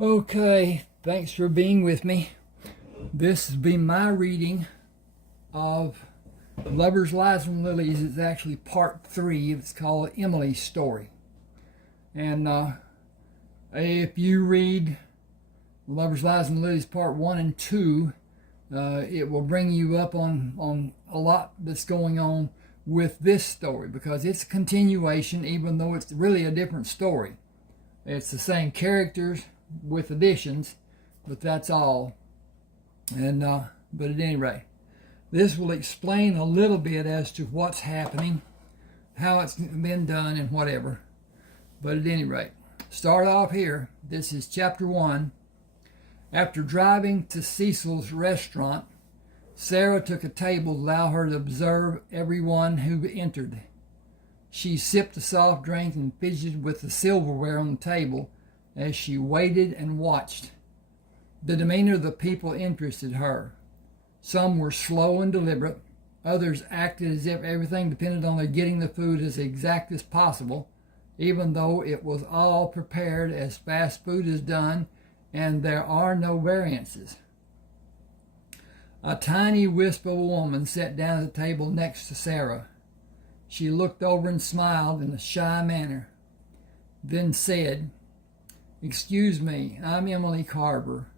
Okay, thanks for being with me. This has been my reading of Lovers, Lies, and Lilies. It's actually part 3. It's called Emilee's story. And if you read Lovers, Lies, and Lilies part 1 and 2, it will bring you up on a lot that's going on with this story, because it's a continuation, even though it's really a different story. It's the same characters with additions, but that's all. And but at any rate, this will explain a little bit as to what's happening, how it's been done, and whatever. But at any rate, start off here. This is chapter 1. After driving to Cecil's restaurant, Sarah took a table to allow her to observe everyone who entered. She sipped a soft drink and fidgeted with the silverware on the table as she waited and watched. The demeanor of the people interested her. Some were slow and deliberate. Others acted as if everything depended on their getting the food as exact as possible, even though it was all prepared as fast food is done and there are no variances. A tiny wisp of a woman sat down at the table next to Sarah. She looked over and smiled in a shy manner, then said, "Excuse me, I'm Emilee Carver.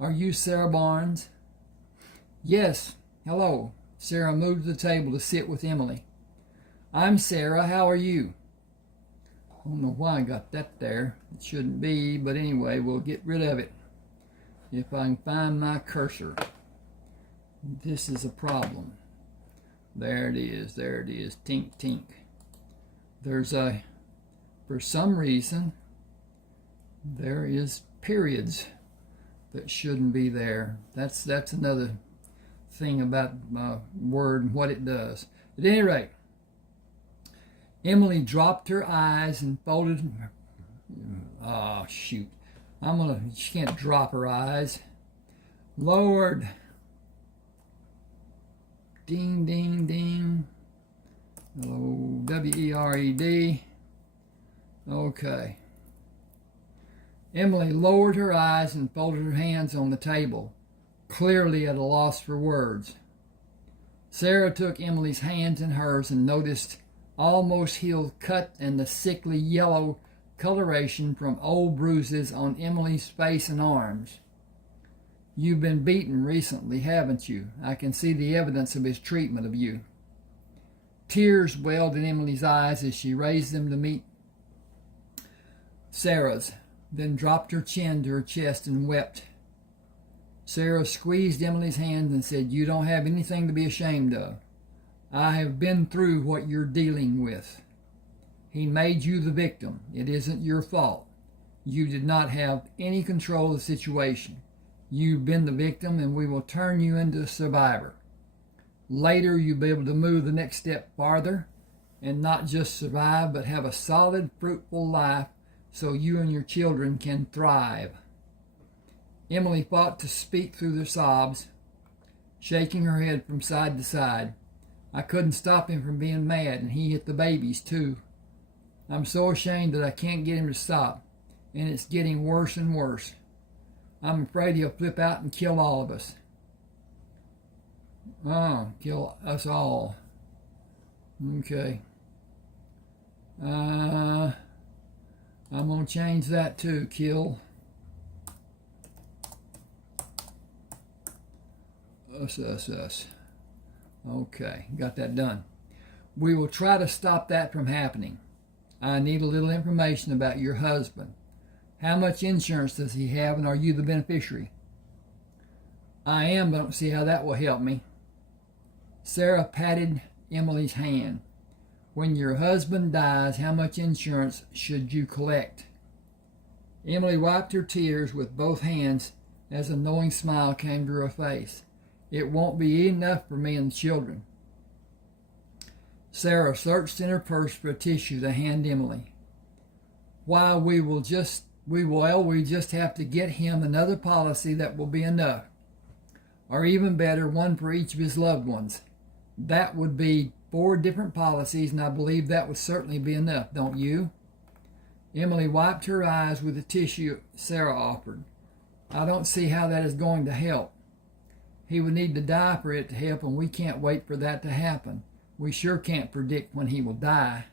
Are you Sarah Barnes?" "Yes, hello." Sarah moved to the table to sit with Emilee. "I'm Sarah. How are you?" I don't know why I got that there. It shouldn't be, but anyway, we'll get rid of it. If I can find my cursor. This is a problem. There it is. There it is. Tink, tink. There's for some reason, there is periods that shouldn't be there. That's another thing about Word and what it does. At any rate, Emilee dropped her eyes and folded. Oh shoot! She can't drop her eyes. Lord. Ding, ding, ding. Hello, W-E-R-E-D. Okay. Emilee lowered her eyes and folded her hands on the table, clearly at a loss for words. Sarah took Emilee's hands in hers and noticed almost healed cut and the sickly yellow coloration from old bruises on Emilee's face and arms. "You've been beaten recently, haven't you? I can see the evidence of his treatment of you." Tears welled in Emilee's eyes as she raised them to meet Sarah's, then dropped her chin to her chest and wept. Sarah squeezed Emilee's hand and said, "You don't have anything to be ashamed of. I have been through what you're dealing with. He made you the victim. It isn't your fault. You did not have any control of the situation. You've been the victim, and we will turn you into a survivor. Later, you'll be able to move the next step farther and not just survive, but have a solid, fruitful life so you and your children can thrive." Emilee fought to speak through their sobs, shaking her head from side to side. "I couldn't stop him from being mad, and he hit the babies, too. I'm so ashamed that I can't get him to stop, and it's getting worse and worse. I'm afraid he'll flip out and kill all of us." Oh, kill us all. Okay. I'm going to change that too. Kill us. Okay, got that done. "We will try to stop that from happening. I need a little information about your husband. How much insurance does he have, and are you the beneficiary?" "I am, but I don't see how that will help me." Sarah patted Emilee's hand. "When your husband dies, how much insurance should you collect?" Emilee wiped her tears with both hands as a knowing smile came to her face. "It won't be enough for me and the children." Sarah searched in her purse for a tissue to hand Emilee. "Why, we just have to get him another policy that will be enough. Or even better, one for each of his loved ones. That would be 4 different policies, and I believe that would certainly be enough, don't you?" Emilee wiped her eyes with the tissue Sarah offered. I don't see how that is going to help. He would need to die for it to help, and we can't wait for that to happen. We sure can't predict when he will die.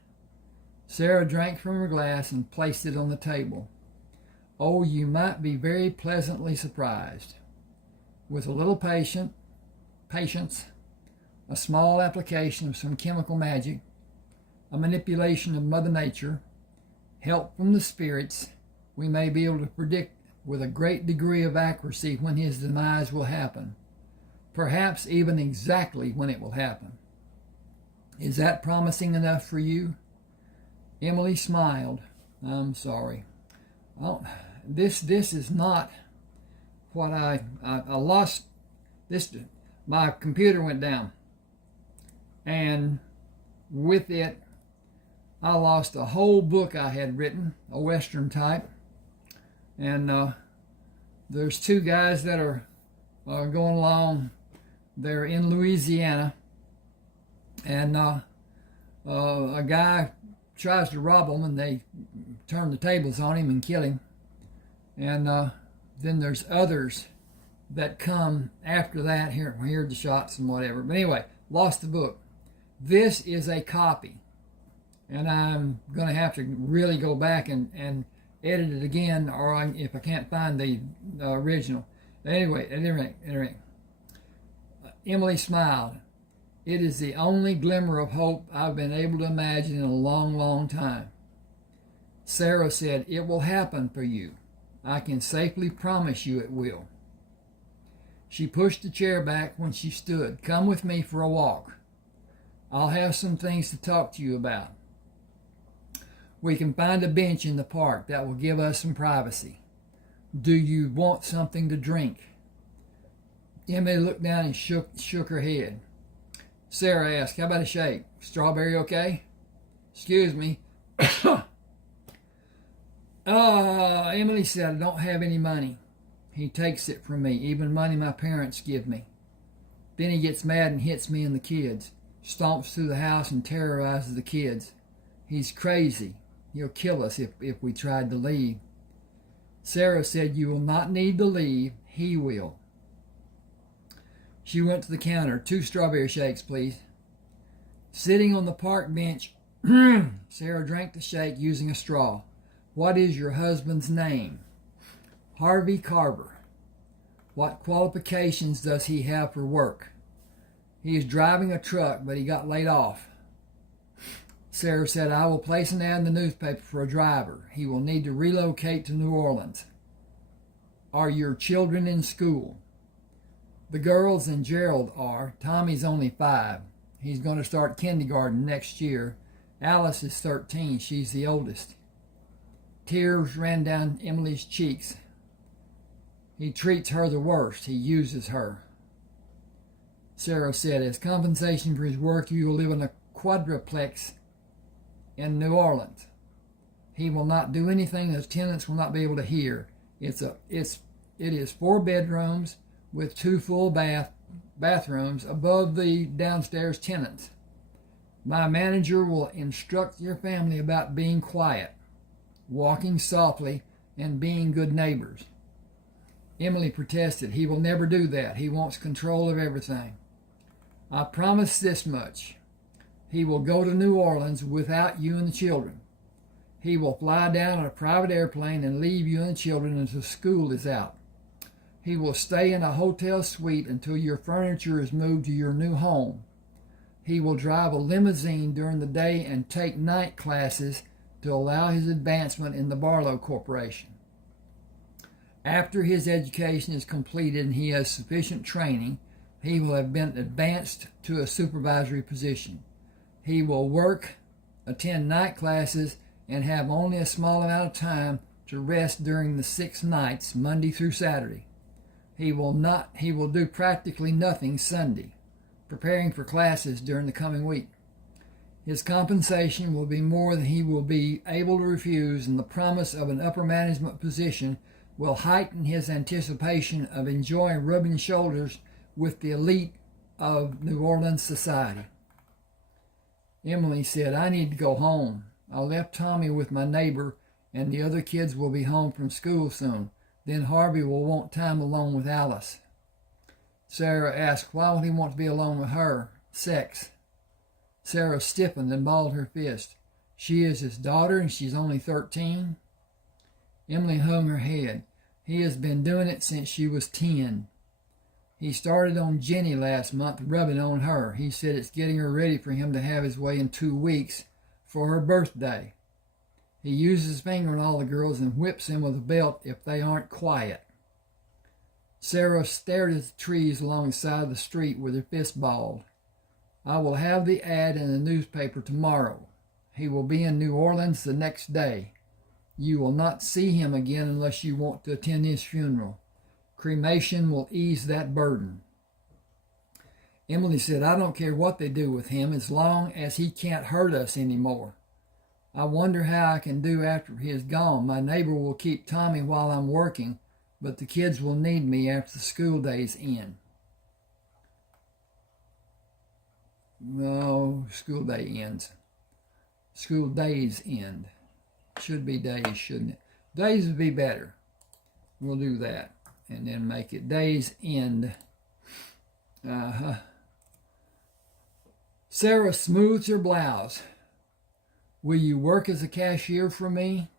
Sarah drank from her glass and placed it on the table. Oh, you might be very pleasantly surprised. With a little patience, a small application of some chemical magic, a manipulation of Mother Nature, help from the spirits, we may be able to predict with a great degree of accuracy when his demise will happen, perhaps even exactly when it will happen. Is that promising enough for you? Emilee smiled. I'm sorry. Oh, this is not what I lost. My computer went down, and with it, I lost a whole book I had written, a Western type, and there's two guys that are going along. They're in Louisiana, and a guy tries to rob them, and they turn the tables on him and kill him. And then there's others that come after that. Here, we heard the shots and whatever. But anyway, lost the book. This is a copy, and I'm going to have to really go back and edit it again, or if I can't find the original. Anyway, at any rate, Emilee smiled. It is the only glimmer of hope I've been able to imagine in a long, long time. Sarah said, it will happen for you. I can safely promise you it will. She pushed the chair back when she stood. Come with me for a walk. I'll have some things to talk to you about. We can find a bench in the park that will give us some privacy. Do you want something to drink? Emilee looked down and shook her head. Sarah asked, how about a shake? Strawberry okay? Excuse me. Emilee said, I don't have any money. He takes it from me, even money my parents give me. Then he gets mad and hits me and the kids, stomps through the house and terrorizes the kids. He's crazy. He'll kill us if we tried to leave. Sarah said, you will not need to leave. He will. She went to the counter. 2 strawberry shakes, please. Sitting on the park bench, Sarah drank the shake using a straw. What is your husband's name? Harvey Carver. What qualifications does he have for work? He is driving a truck, but he got laid off. Sarah said, I will place an ad in the newspaper for a driver. He will need to relocate to New Orleans. Are your children in school? The girls and Gerald are. Tommy's only 5. He's going to start kindergarten next year. Alice is 13. She's the oldest. Tears ran down Emilee's cheeks. He treats her the worst. He uses her. Sarah said, as compensation for his work, you will live in a quadruplex in New Orleans. He will not do anything the tenants will not be able to hear. It is 4 bedrooms with 2 full bathrooms above the downstairs tenants. My manager will instruct your family about being quiet, walking softly, and being good neighbors. Emilee protested. He will never do that. He wants control of everything. I promise this much. He will go to New Orleans without you and the children. He will fly down on a private airplane and leave you and the children until school is out. He will stay in a hotel suite until your furniture is moved to your new home. He will drive a limousine during the day and take night classes to allow his advancement in the Barlow Corporation. After his education is completed and he has sufficient training, he will have been advanced to a supervisory position. He will work, attend night classes, and have only a small amount of time to rest during the 6 nights, Monday through Saturday. He will do practically nothing Sunday, preparing for classes during the coming week. His compensation will be more than he will be able to refuse, and the promise of an upper management position will heighten his anticipation of enjoying rubbing shoulders with the elite of New Orleans society. Emilee said, I need to go home. I left Tommy with my neighbor, and the other kids will be home from school soon. Then Harvey will want time alone with Alice. Sarah asked, why would he want to be alone with her? Sex. Sarah stiffened and balled her fist. She is his daughter and she's only 13. Emilee hung her head. He has been doing it since she was 10. He started on Jenny last month, rubbing on her. He said it's getting her ready for him to have his way in 2 weeks for her birthday. He uses his finger on all the girls and whips them with a belt if they aren't quiet. Sarah stared at the trees along the side of the street with her fist balled. I will have the ad in the newspaper tomorrow. He will be in New Orleans the next day. You will not see him again unless you want to attend his funeral. Cremation will ease that burden. Emilee said, I don't care what they do with him as long as he can't hurt us anymore. I wonder how I can do after he is gone. My neighbor will keep Tommy while I'm working, but the kids will need me after the school days end. No, school day ends. School days end. Should be days, shouldn't it? Days would be better. We'll do that. And then make it days end. Sarah smooths her blouse. Will you work as a cashier for me?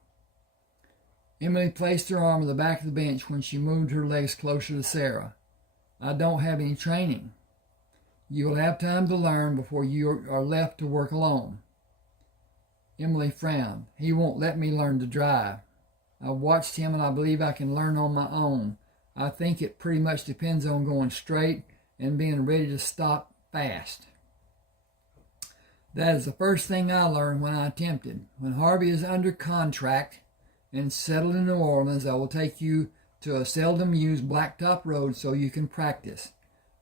Emilee placed her arm on the back of the bench when she moved her legs closer to Sarah. I don't have any training. You will have time to learn before you are left to work alone. Emilee frowned. He won't let me learn to drive. I watched him and I believe I can learn on my own. I think it pretty much depends on going straight and being ready to stop fast. That is the first thing I learned when I attempted. When Harvey is under contract and settled in New Orleans, I will take you to a seldom used blacktop road so you can practice.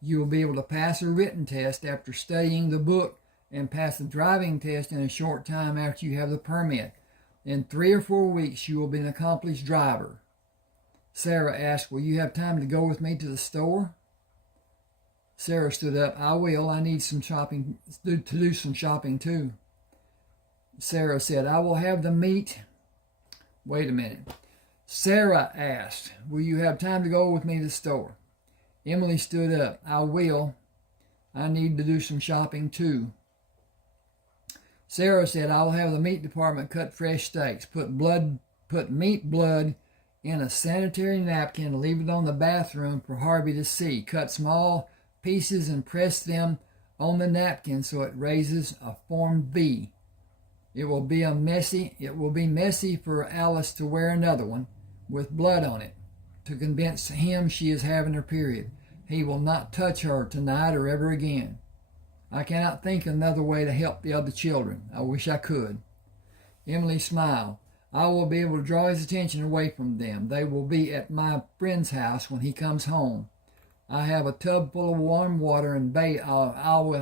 You will be able to pass a written test after studying the book and pass the driving test in a short time after you have the permit. In 3 or 4 weeks, you will be an accomplished driver. Sarah asked, will you have time to go with me to the store? Sarah stood up. I will. I need some shopping to do some shopping too. Sarah said, I will have the meat. Wait a minute. Sarah asked, will you have time to go with me to the store? Emilee stood up. I will. I need to do some shopping too. Sarah said, I will have the meat department cut fresh steaks. Put meat blood in a sanitary napkin and leave it on the bathroom for Harvey to see. Cut small pieces and press them on the napkin so it raises a form V. It will be messy for Alice to wear another one with blood on it to convince him she is having her period. He will not touch her tonight or ever again. I cannot think of another way to help the other children. I wish I could. Emilee smiled. I will be able to draw his attention away from them. They will be at my friend's house when he comes home. I have a tub full of warm water and I will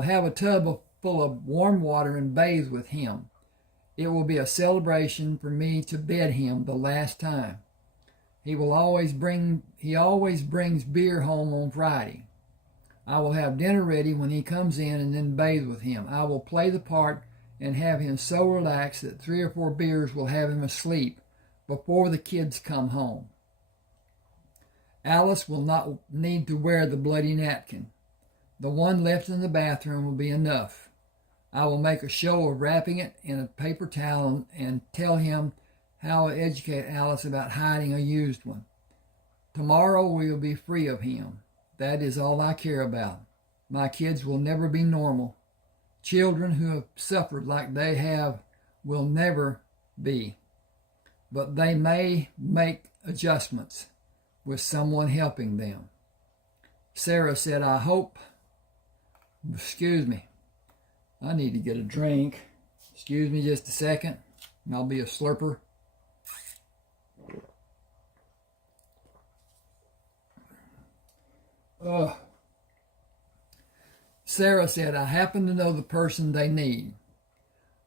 have a tub full of warm water and bathe with him. It will be a celebration for me to bed him the last time. He always brings beer home on Friday. I will have dinner ready when he comes in and then bathe with him. I will play the part and have him so relaxed that 3 or 4 beers will have him asleep before the kids come home. Alice will not need to wear the bloody napkin. The one left in the bathroom will be enough. I will make a show of wrapping it in a paper towel and tell him how to educate Alice about hiding a used one. Tomorrow we will be free of him. That is all I care about. My kids will never be normal. Children who have suffered like they have will never be. But they may make adjustments with someone helping them. Sarah said, excuse me, I need to get a drink. Excuse me just a second, and I'll be a slurper. Sarah said, I happen to know the person they need.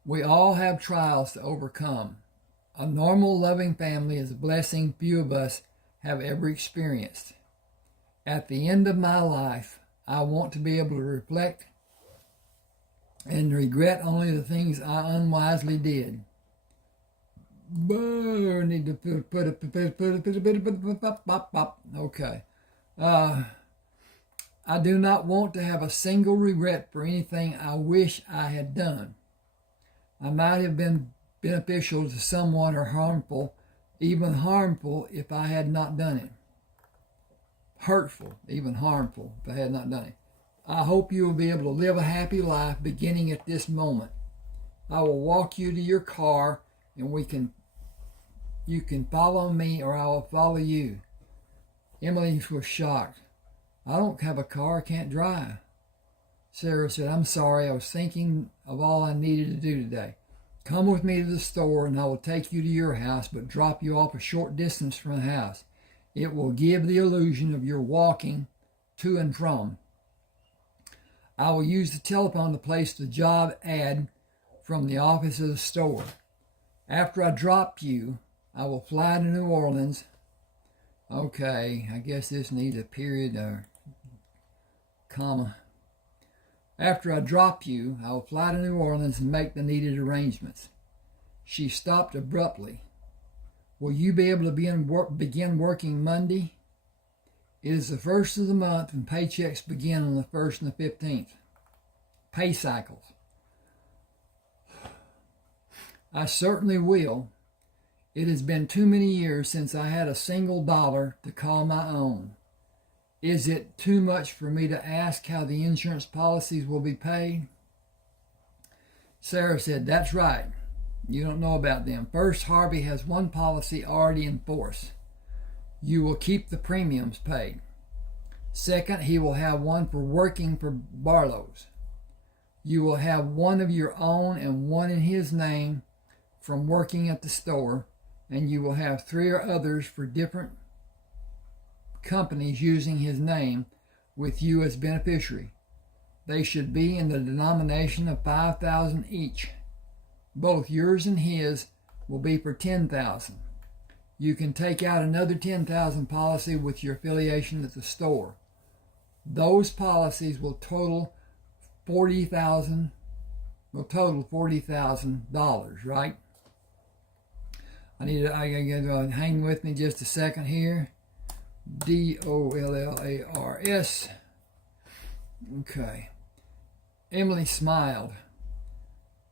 We all have trials to overcome. A normal, loving family is a blessing few of us have ever experienced. At the end of my life, I want to be able to reflect and regret only the things I unwisely did. Need to okay. I do not want to have a single regret for anything I wish I had done. I might have been beneficial to someone or harmful, even harmful if I had not done it. Hurtful, even harmful if I had not done it. I hope you will be able to live a happy life beginning at this moment. I will walk you to your car and you can follow me or I will follow you. Emilee was shocked. I don't have a car, I can't drive. Sarah said, I'm sorry, I was thinking of all I needed to do today. Come with me to the store and I will take you to your house, but drop you off a short distance from the house. It will give the illusion of your walking to and from. I will use the telephone to place the job ad from the office of the store. After I drop you, I will fly to New Orleans. Okay, I guess this needs a period or comma. After I drop you, I will fly to New Orleans and make the needed arrangements. She stopped abruptly. Will you be able to begin working Monday? It is the first of the month and paychecks begin on the 1st and the 15th. Pay cycles. I certainly will. It has been too many years since I had a single dollar to call my own. Is it too much for me to ask how the insurance policies will be paid? Sarah said, that's right. You don't know about them. First, Harvey has one policy already in force. You will keep the premiums paid. Second, he will have one for working for Barlow's. You will have one of your own and one in his name from working at the store, and you will have 3 or others for different companies using his name with you as beneficiary. They should be in the denomination of $5,000 each. Both yours and his will be for $10,000. You can take out another $10,000 policy with your affiliation at the store. Those policies will total $40,000. Right? I gotta hang with me just a second here. DOLLARS. Okay. Emilee smiled.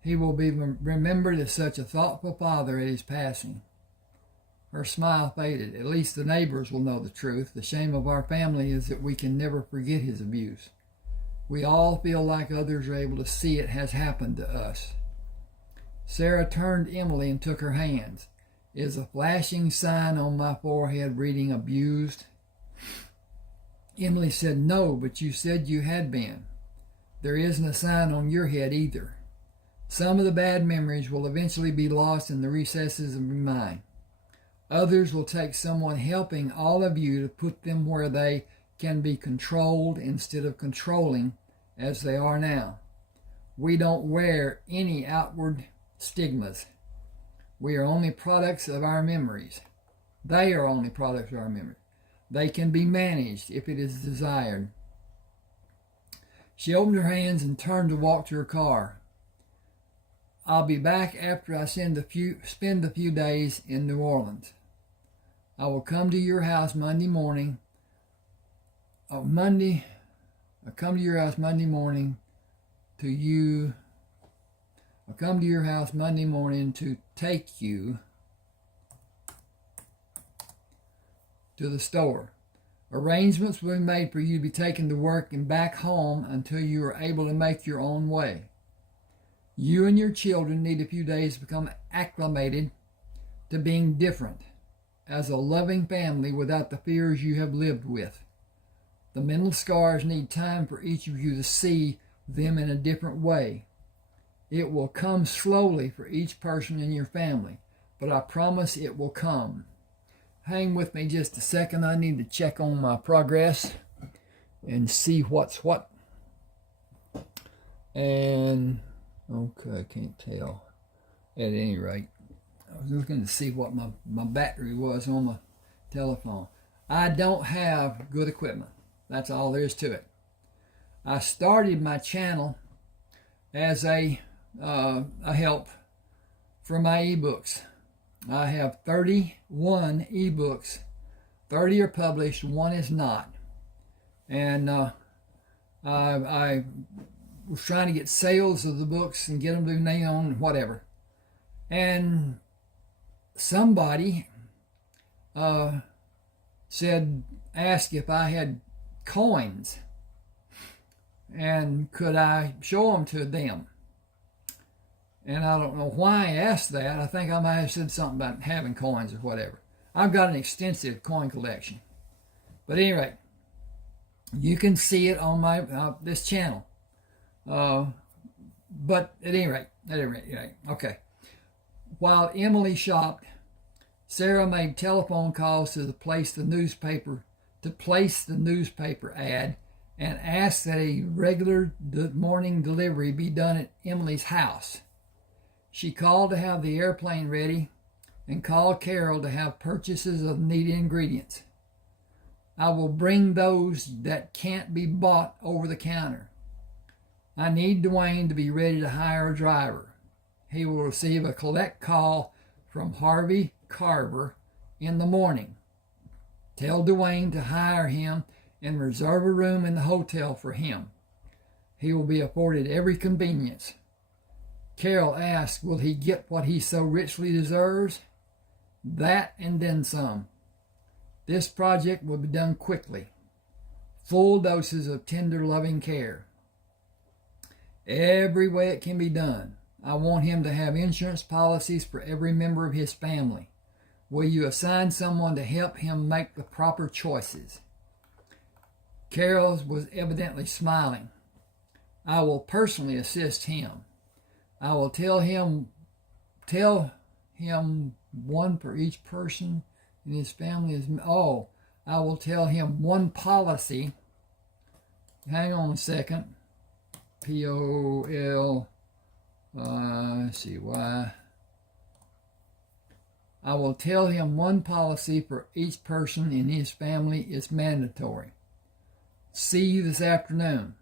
He will be remembered as such a thoughtful father at his passing. Her smile faded. At least the neighbors will know the truth. The shame of our family is that we can never forget his abuse. We all feel like others are able to see it has happened to us. Sarah turned to Emilee and took her hands. Is a flashing sign on my forehead reading abused? Emilee said, no, but you said you had been. There isn't a sign on your head either. Some of the bad memories will eventually be lost in the recesses of your mind. Others will take someone helping all of you to put them where they can be controlled instead of controlling as they are now. We don't wear any outward stigmas. We are only products of our memories. They are only products of our memories. They can be managed if it is desired. She opened her hands and turned to walk to her car. I'll be back after I spend a few days in New Orleans. I will come to your house Monday morning. I'll come to your house Monday morning to take you to the store. Arrangements will be made for you to be taken to work and back home until you are able to make your own way. You and your children need a few days to become acclimated to being different as a loving family without the fears you have lived with. The mental scars need time for each of you to see them in a different way. It will come slowly for each person in your family, but I promise it will come. Hang with me just a second. I need to check on my progress and see what's what. And, okay, I can't tell at any rate. I was looking to see what my battery was on the telephone. I don't have good equipment. That's all there is to it. I started my channel as a help for my ebooks. I have 31 ebooks. 30 are published, one is not. And I was trying to get sales of the books and get them to Neon, whatever. And somebody asked if I had coins and could I show them to them. And I don't know why I asked that. I think I might have said something about having coins or whatever. I've got an extensive coin collection. But anyway, you can see it on my this channel. But at any rate, okay. While Emilee shopped, Sarah made telephone calls to place the newspaper ad and asked that a regular morning delivery be done at Emilee's house. She called to have the airplane ready and called Carol to have purchases of needed ingredients. I will bring those that can't be bought over the counter. I need Dwayne to be ready to hire a driver. He will receive a collect call from Emilee Carver in the morning. Tell Dwayne to hire him and reserve a room in the hotel for him. He will be afforded every convenience. Carol asked, will he get what he so richly deserves? That and then some. This project will be done quickly. Full doses of tender, loving care. Every way it can be done. I want him to have insurance policies for every member of his family. Will you assign someone to help him make the proper choices? Carol was evidently smiling. I will personally assist him. I will tell him one for each person in his family is, I will tell him one policy. Hang on a second. POLCY. I will tell him one policy for each person in his family is mandatory. See you this afternoon.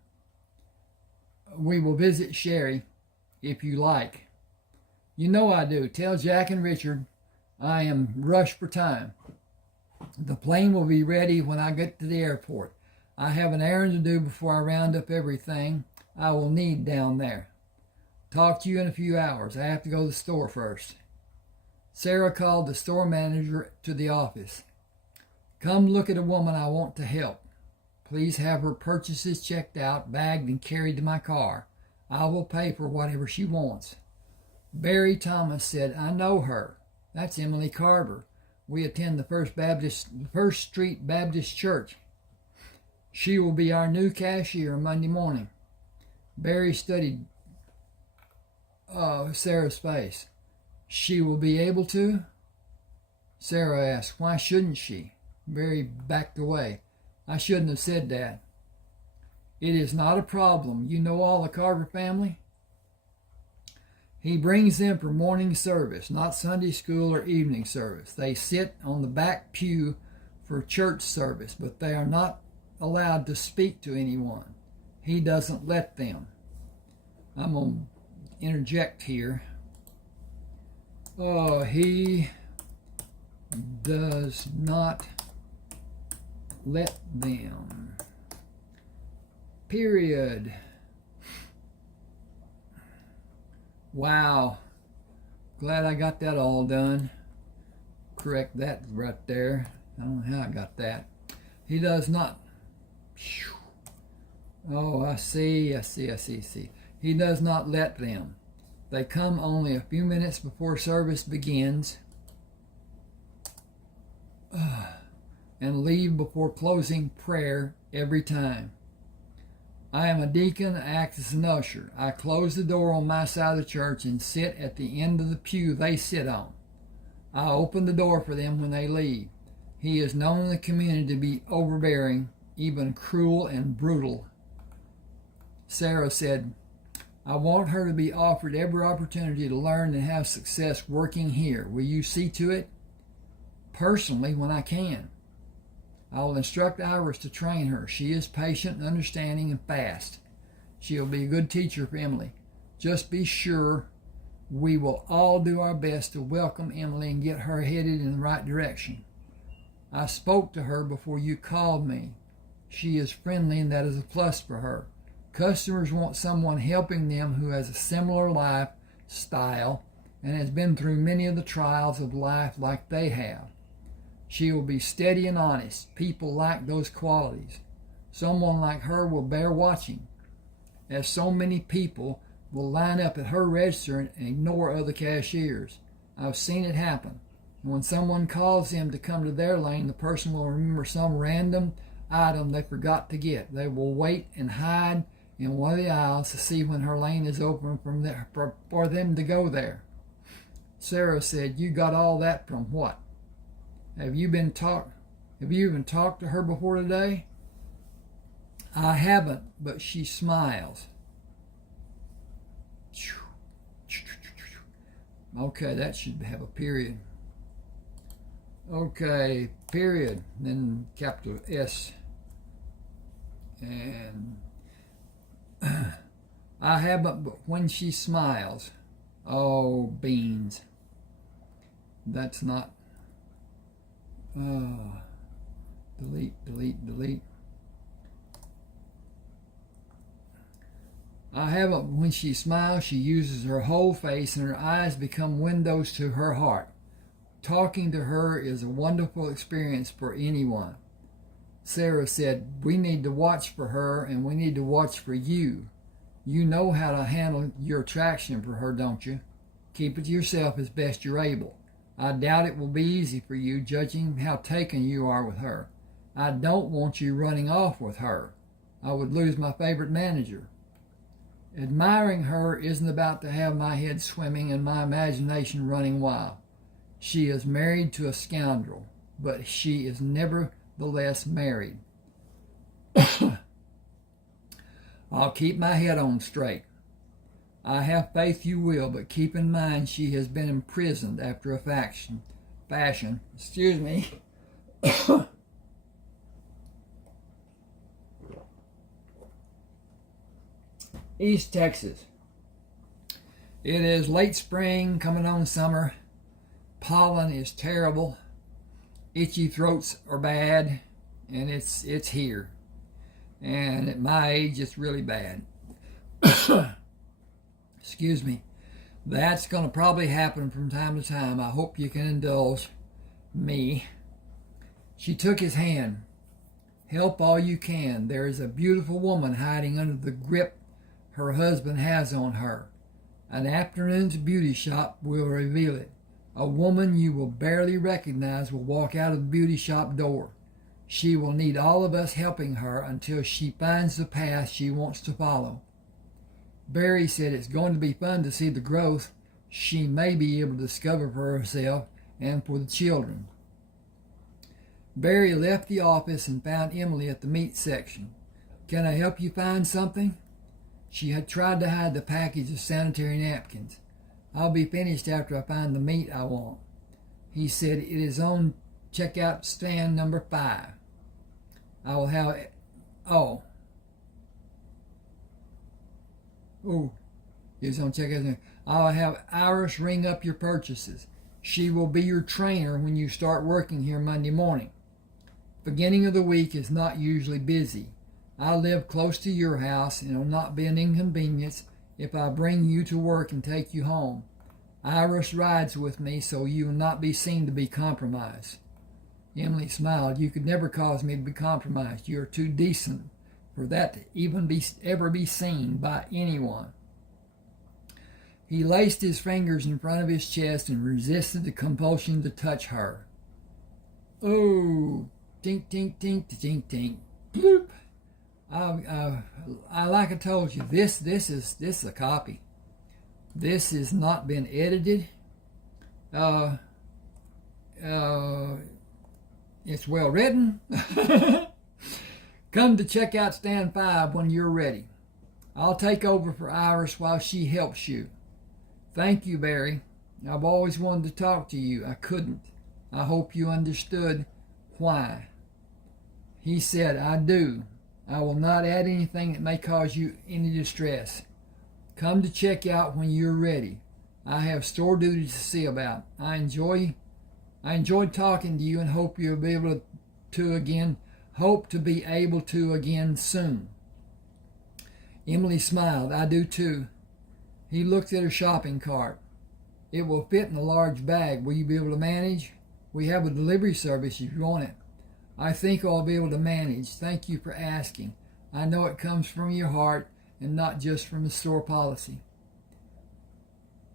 We will visit Sherry if you like. You know I do. Tell Jack and Richard I am rushed for time. The plane will be ready when I get to the airport. I have an errand to do before I round up everything I will need down there. Talk to you in a few hours. I have to go to the store first. Sarah called the store manager to the office. Come look at a woman I want to help. Please have her purchases checked out, bagged, and carried to my car. I will pay for whatever she wants. Barry Thomas said, I know her. That's Emilee Carver. We attend the First Street Baptist Church. She will be our new cashier Monday morning. Barry studied Sarah's face. She will be able to? Sarah asked, why shouldn't she? Barry backed away. I shouldn't have said that. It is not a problem. You know all the Carver family? He brings them for morning service, not Sunday school or evening service. They sit on the back pew for church service, but they are not allowed to speak to anyone. He doesn't let them. I'm going to interject here. He does not let them. Period. Wow. Glad I got that all done. Correct that right there. I don't know how I got that. He does not. Oh, I see. He does not let them. They come only a few minutes before service begins and leave before closing prayer every time. I am a deacon, act as an usher. I close the door on my side of the church and sit at the end of the pew they sit on. I open the door for them when they leave. He is known in the community to be overbearing, even cruel and brutal. Sarah said, I want her to be offered every opportunity to learn and have success working here. Will you see to it? Personally, when I can. I will instruct Iris to train her. She is patient and understanding and fast. She will be a good teacher for Emilee. Just be sure We will all do our best to welcome Emilee and get her headed in the right direction. I spoke to her before you called me. She is friendly, and that is a plus for her. Customers want someone helping them who has a similar lifestyle and has been through many of the trials of life like they have. She will be steady and honest. People like those qualities. Someone like her will bear watching, as so many people will line up at her register and ignore other cashiers. I've seen it happen. When someone calls them to come to their lane, the person will remember some random item they forgot to get. They will wait and hide in one of the aisles to see when her lane is open for them to go there. Sarah said, "You got all that from what? Have you even talked to her before today?" "I haven't, but she smiles." Okay, that should have a period. Okay, period, then capital S. And I haven't, but when she smiles. Oh, beans. That's not. Delete. I haven't, when she smiles, she uses her whole face and her eyes become windows to her heart. Talking to her is a wonderful experience for anyone. Sarah said, "We need to watch for her and we need to watch for you. You know how to handle your attraction for her, don't you? Keep it to yourself as best you're able. I doubt it will be easy for you, judging how taken you are with her. I don't want you running off with her. I would lose my favorite manager. Admiring her isn't about to have my head swimming and my imagination running wild. She is married to a scoundrel, but she is nevertheless married. I'll keep my head on straight. I have faith you will, but keep in mind she has been imprisoned after a fashion. Excuse me. East Texas. It is late spring, coming on summer. Pollen is terrible. Itchy throats are bad, and it's here. And at my age, it's really bad. Excuse me. That's going to probably happen from time to time. I hope you can indulge me. She took his hand. Help all you can. There is a beautiful woman hiding under the grip her husband has on her. An afternoon's beauty shop will reveal it. A woman you will barely recognize will walk out of the beauty shop door. She will need all of us helping her until she finds the path she wants to follow. Barry said it's going to be fun to see the growth she may be able to discover for herself and for the children. Barry left the office and found Emilee at the meat section. "Can I help you find something?" She had tried to hide the package of sanitary napkins. "I'll be finished after I find the meat I want." He said, "It is on checkout stand number 5. I will have it. Oh, it's on checkout. I'll have Iris ring up your purchases. She will be your trainer when you start working here Monday morning. Beginning of the week is not usually busy. I live close to your house, and it will not be an inconvenience if I bring you to work and take you home. Iris rides with me, so you will not be seen to be compromised." Emilee smiled. "You could never cause me to be compromised. You are too decent for that to even ever be seen by anyone." He laced his fingers in front of his chest and resisted the compulsion to touch her. "Oh, tink, tink, tink, tink, tink, bloop. Like I told you, this is a copy. This has not been edited. It's well written. Come to checkout stand 5 when you're ready. I'll take over for Iris while she helps you. Thank you, Barry. I've always wanted to talk to you. I couldn't. I hope you understood why." He said, "I do. I will not add anything that may cause you any distress. Come to check out when you're ready. I have store duties to see about. I enjoyed talking to you and hope you'll be able to again. Hope to be able to again soon. Emilee smiled. I do too. He looked at her shopping cart. It will fit in a large bag. Will you be able to manage? We have a delivery service if you want it. I think I'll be able to manage. Thank you for asking. I know it comes from your heart and not just from the store policy.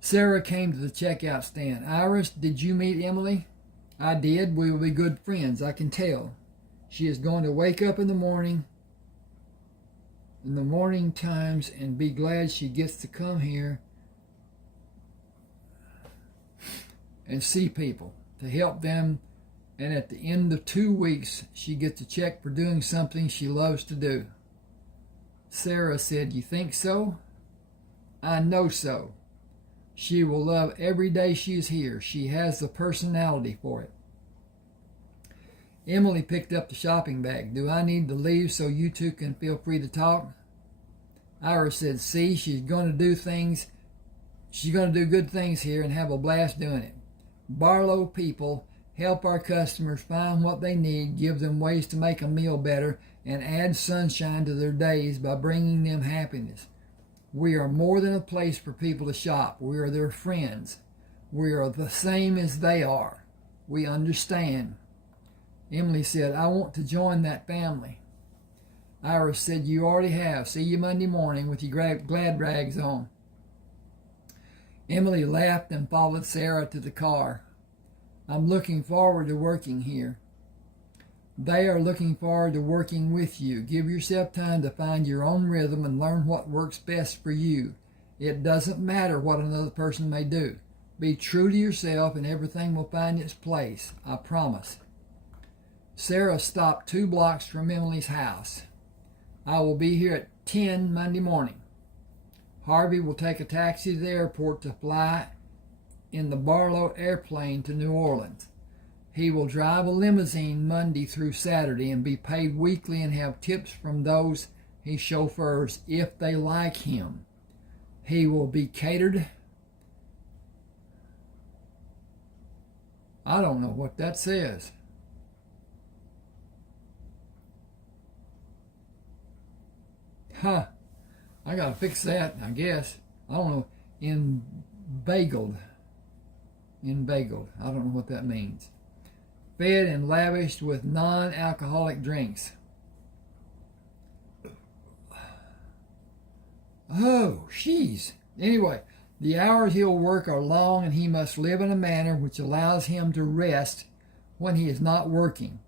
Sarah came to the checkout stand. Iris, did you meet Emilee? I did. We will be good friends, I can tell. She is going to wake up in the morning times and be glad she gets to come here and see people to help them, and at the end of 2 weeks she gets a check for doing something she loves to do. Sarah said, you think so? I know so. She will love every day she is here. She has the personality for it. Emilee picked up the shopping bag. Do I need to leave so you two can feel free to talk? Iris said, see, she's going to do good things here and have a blast doing it. Barlow people help our customers find what they need, give them ways to make a meal better, and add sunshine to their days by bringing them happiness. We are more than a place for people to shop. We are their friends. We are the same as they are. We understand. Emilee said, I want to join that family. Iris said, you already have. See you Monday morning with your glad rags on. Emilee laughed and followed Sarah to the car. I'm looking forward to working here. They are looking forward to working with you. Give yourself time to find your own rhythm and learn what works best for you. It doesn't matter what another person may do. Be true to yourself and everything will find its place. I promise. Sarah stopped 2 blocks from Emilee's house. I will be here at 10 Monday morning. Harvey will take a taxi to the airport to fly in the Barlow airplane to New Orleans. He will drive a limousine Monday through Saturday and be paid weekly and have tips from those he chauffeurs if they like him. He will be catered. I don't know what that says. I gotta fix that, I guess. I don't know. Inveigled. I don't know what that means. Fed and lavished with non-alcoholic drinks. Oh, jeez. Anyway, the hours he'll work are long and he must live in a manner which allows him to rest when he is not working.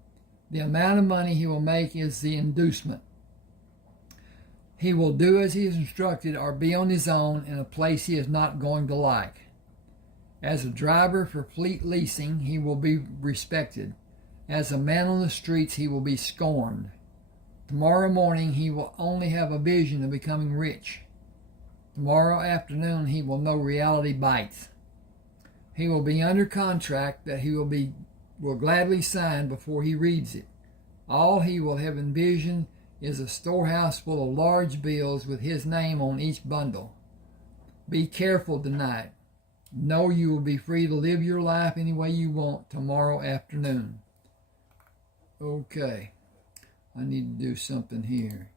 The amount of money he will make is the inducement. He will do as he is instructed or be on his own in a place he is not going to like. As a driver for fleet leasing, he will be respected. As a man on the streets, he will be scorned. Tomorrow morning, he will only have a vision of becoming rich. Tomorrow afternoon, he will know reality bites. He will be under contract that he will gladly sign before he reads it. All he will have envisioned is a storehouse full of large bills with his name on each bundle. Be careful tonight. Know you will be free to live your life any way you want tomorrow afternoon. Okay, I need to do something here.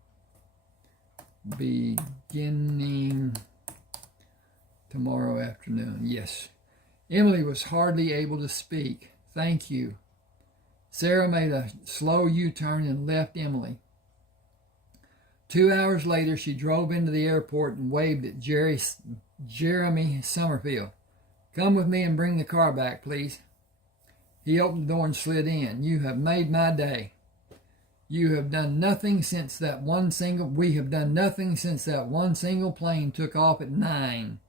Beginning tomorrow afternoon. Yes. Emilee was hardly able to speak. Thank you. Sarah made a slow U-turn and left Emilee. 2 hours later, she drove into the airport and waved at Jeremy Summerfield. Come with me and bring the car back, please. He opened the door and slid in. You have made my day. We have done nothing since that one single plane took off at 9.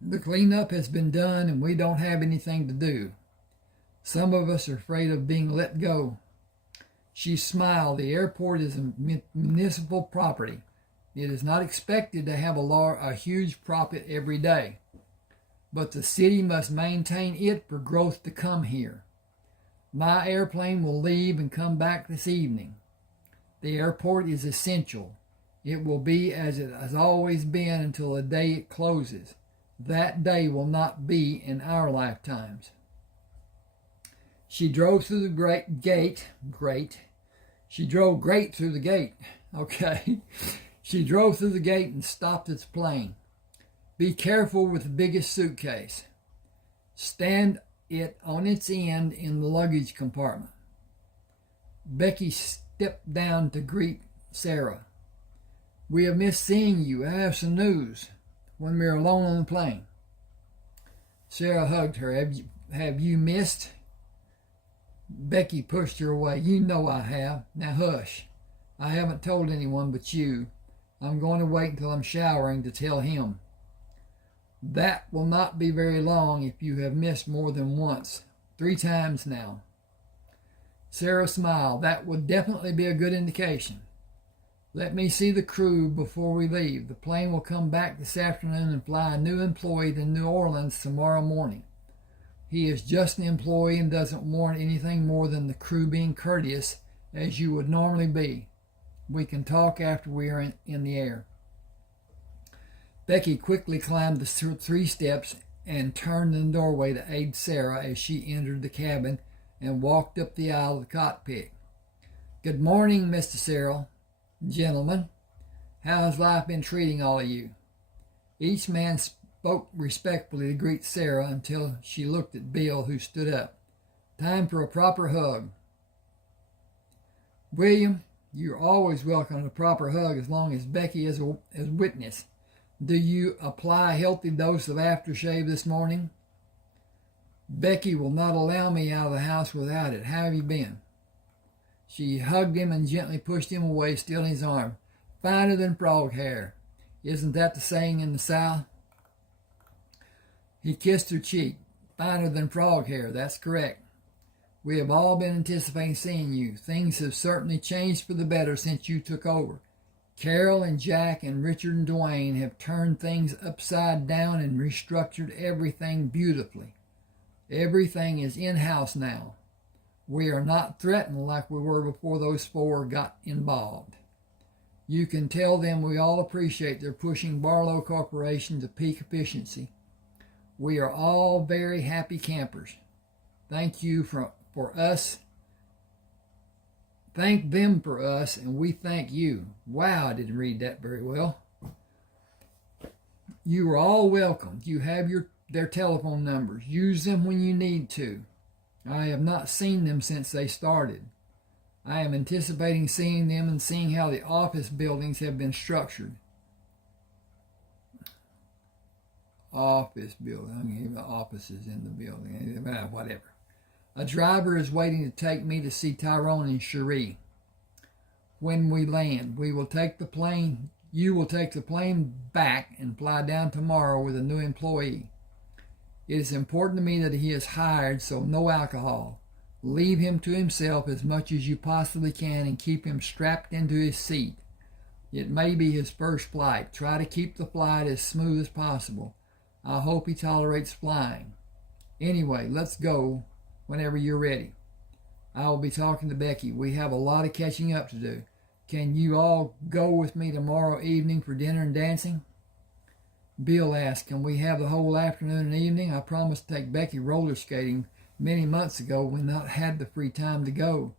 The cleanup has been done and we don't have anything to do. Some of us are afraid of being let go. She smiled. The airport is a municipal property. It is not expected to have a huge profit every day. But the city must maintain it for growth to come here. My airplane will leave and come back this evening. The airport is essential. It will be as it has always been until the day it closes. That day will not be in our lifetimes. She drove through the great. She drove great through the gate. Okay. She drove through the gate and stopped its plane. Be careful with the biggest suitcase. Stand it on its end in the luggage compartment. Becky stepped down to greet Sarah. We have missed seeing you. I have some news. When we are alone on the plane. Sarah hugged her. Have you missed? Becky pushed her away. You know I have. Now hush. I haven't told anyone but you. I'm going to wait until I'm showering to tell him. That will not be very long if you have missed more than once. 3 times now. Sarah smiled. That would definitely be a good indication. Let me see the crew before we leave. The plane will come back this afternoon and fly a new employee to New Orleans tomorrow morning. He is just an employee and doesn't warrant anything more than the crew being courteous as you would normally be. We can talk after we are in the air. Becky quickly climbed the 3 steps and turned in the doorway to aid Sarah as she entered the cabin and walked up the aisle of the cockpit. Good morning, Mr. Cyril. Gentlemen, how has life been treating all of you? Each man spoke respectfully to greet Sarah until she looked at Bill, who stood up. Time for a proper hug. William, you're always welcome to a proper hug as long as Becky is witness. Do you apply a healthy dose of aftershave this morning? Becky will not allow me out of the house without it. How have you been? She hugged him and gently pushed him away, still in his arm. Finer than frog hair. Isn't that the saying in the South? He kissed her cheek. Finer than frog hair, that's correct. We have all been anticipating seeing you. Things have certainly changed for the better since you took over. Carol and Jack and Richard and Dwayne have turned things upside down and restructured everything beautifully. Everything is in-house now. We are not threatened like we were before those 4 got involved. You can tell them we all appreciate their pushing Barlow Corporation to peak efficiency. We are all very happy campers. Thank you for us. Thank them for us, and we thank you. Wow, I didn't read that very well. You are all welcome. You have their telephone numbers. Use them when you need to. I have not seen them since they started. I am anticipating seeing them and seeing how the office buildings have been structured. Office building. I'm going to give offices in the building. Whatever. A driver is waiting to take me to see Tyrone and Cherie. When we land, you will take the plane back and fly down tomorrow with a new employee. It is important to me that he is hired, so no alcohol. Leave him to himself as much as you possibly can and keep him strapped into his seat. It may be his first flight. Try to keep the flight as smooth as possible. I hope he tolerates flying. Anyway, let's go whenever you're ready. I will be talking to Becky. We have a lot of catching up to do. Can you all go with me tomorrow evening for dinner and dancing? Bill asked, can we have the whole afternoon and evening? I promised to take Becky roller skating many months ago when I had the free time to go.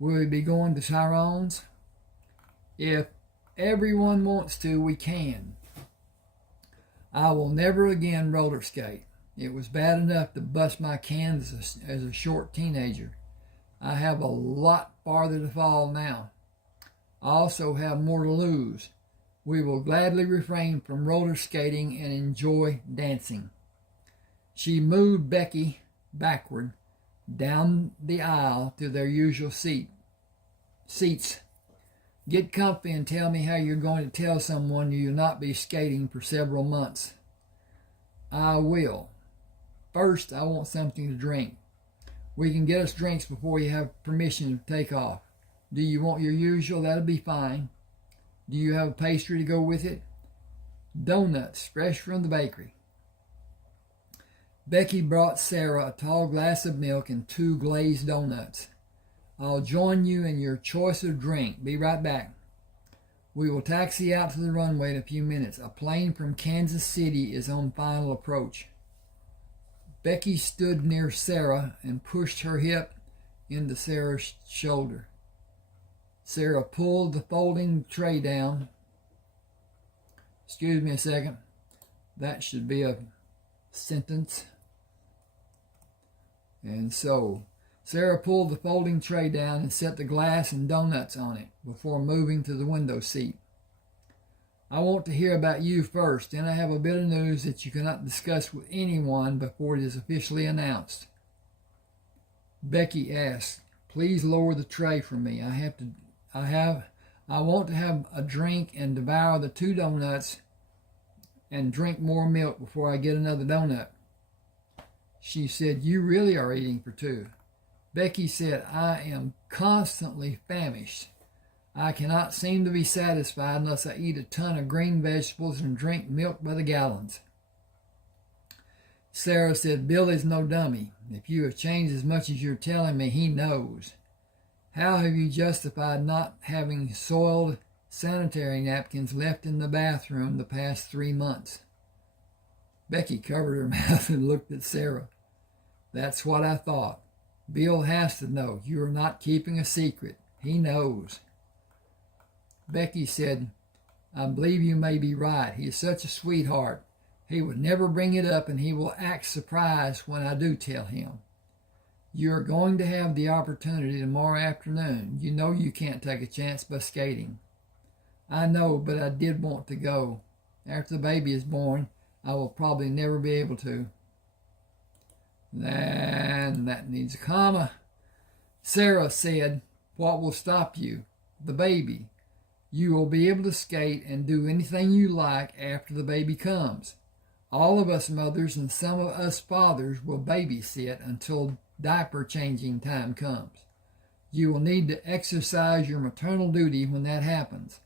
Will we be going to Tyrone's? If everyone wants to, we can. I will never again roller skate. It was bad enough to bust my cans as a short teenager. I have a lot farther to fall now. I also have more to lose. We will gladly refrain from roller skating and enjoy dancing. She moved Becky backward down the aisle to their usual seats. Get comfy and tell me how you're going to tell someone you'll not be skating for several months. I will. First, I want something to drink. We can get us drinks before you have permission to take off. Do you want your usual? That'll be fine. Do you have a pastry to go with it? Donuts, fresh from the bakery. Becky brought Sarah a tall glass of milk and 2 glazed donuts. I'll join you in your choice of drink. Be right back. We will taxi out to the runway in a few minutes. A plane from Kansas City is on final approach. Becky stood near Sarah and pushed her hip into Sarah's shoulder. Sarah pulled the folding tray down. Excuse me a second. That should be a sentence. And so, Sarah pulled the folding tray down and set the glass and donuts on it before moving to the window seat. I want to hear about you first, and I have a bit of news that you cannot discuss with anyone before it is officially announced. Becky asked, please lower the tray for me. I want to have a drink and devour the 2 donuts and drink more milk before I get another donut. She said, you really are eating for 2. Becky said, I am constantly famished. I cannot seem to be satisfied unless I eat a ton of green vegetables and drink milk by the gallons. Sarah said, Billy's no dummy. If you have changed as much as you're telling me, he knows. How have you justified not having soiled sanitary napkins left in the bathroom the past 3 months? Becky covered her mouth and looked at Sarah. That's what I thought. Bill has to know. You are not keeping a secret. He knows. Becky said, I believe you may be right. He is such a sweetheart. He would never bring it up, and he will act surprised when I do tell him. You are going to have the opportunity tomorrow afternoon. You know you can't take a chance by skating. I know, but I did want to go. After the baby is born, I will probably never be able to. And that needs a comma. Sarah said, what will stop you? The baby. You will be able to skate and do anything you like after the baby comes. All of us mothers and some of us fathers will babysit until diaper changing time comes. You will need to exercise your maternal duty when that happens.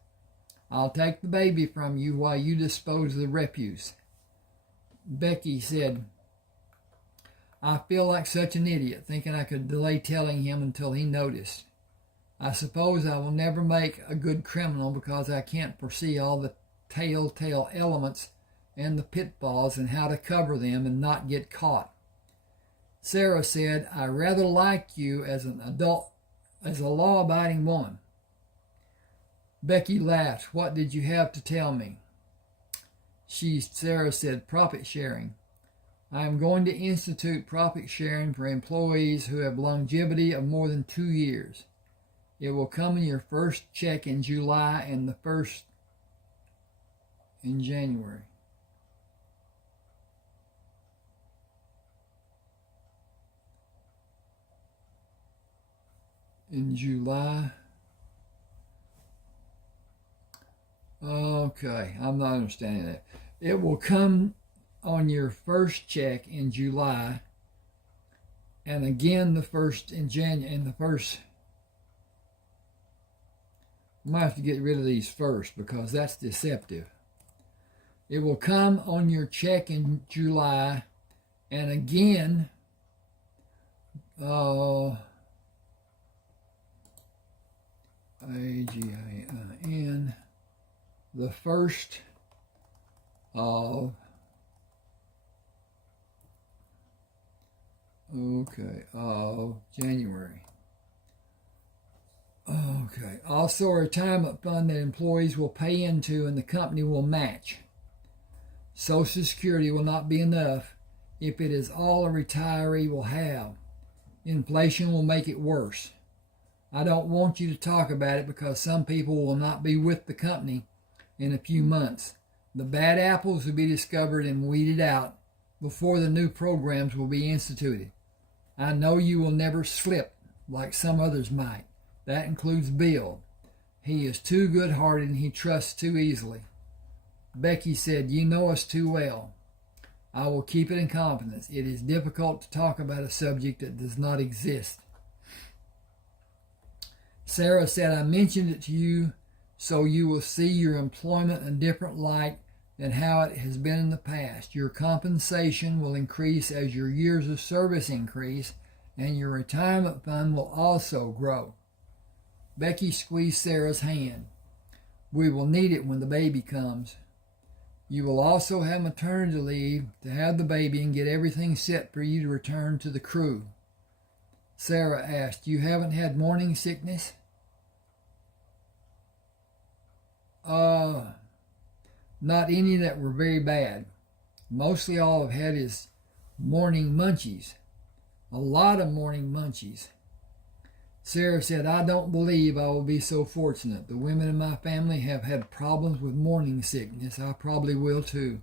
I'll take the baby from you while you dispose of the refuse. Becky said, I feel like such an idiot, thinking I could delay telling him until he noticed. I suppose I will never make a good criminal because I can't foresee all the telltale elements and the pitfalls and how to cover them and not get caught. Sarah said, I rather like you as an adult, as a law-abiding woman. Becky laughed. What did you have to tell me? Sarah said, profit sharing. I am going to institute profit sharing for employees who have longevity of more than 2 years. It will come in your first check in July and the first in January. In July. Okay, I'm not understanding that. It will come on your first check in July, and again the first in January, and the first. I might have to get rid of these first because that's deceptive. It will come on your check in July, and again, AGAIN, the first of January. Okay. Also, a retirement fund that employees will pay into and the company will match. Social Security will not be enough if it is all a retiree will have. Inflation will make it worse. I don't want you to talk about it because some people will not be with the company in a few months. The bad apples will be discovered and weeded out before the new programs will be instituted. I know you will never slip like some others might. That includes Bill. He is too good-hearted and he trusts too easily. Becky said, you know us too well. I will keep it in confidence. It is difficult to talk about a subject that does not exist. Sarah said, I mentioned it to you so you will see your employment in a different light than how it has been in the past. Your compensation will increase as your years of service increase, and your retirement fund will also grow. Becky squeezed Sarah's hand. We will need it when the baby comes. You will also have maternity leave to have the baby and get everything set for you to return to the crew. Sarah asked, you haven't had morning sickness? Not any that were very bad. Mostly all I've had is morning munchies. A lot of morning munchies. Sarah said, I don't believe I will be so fortunate. The women in my family have had problems with morning sickness. I probably will too.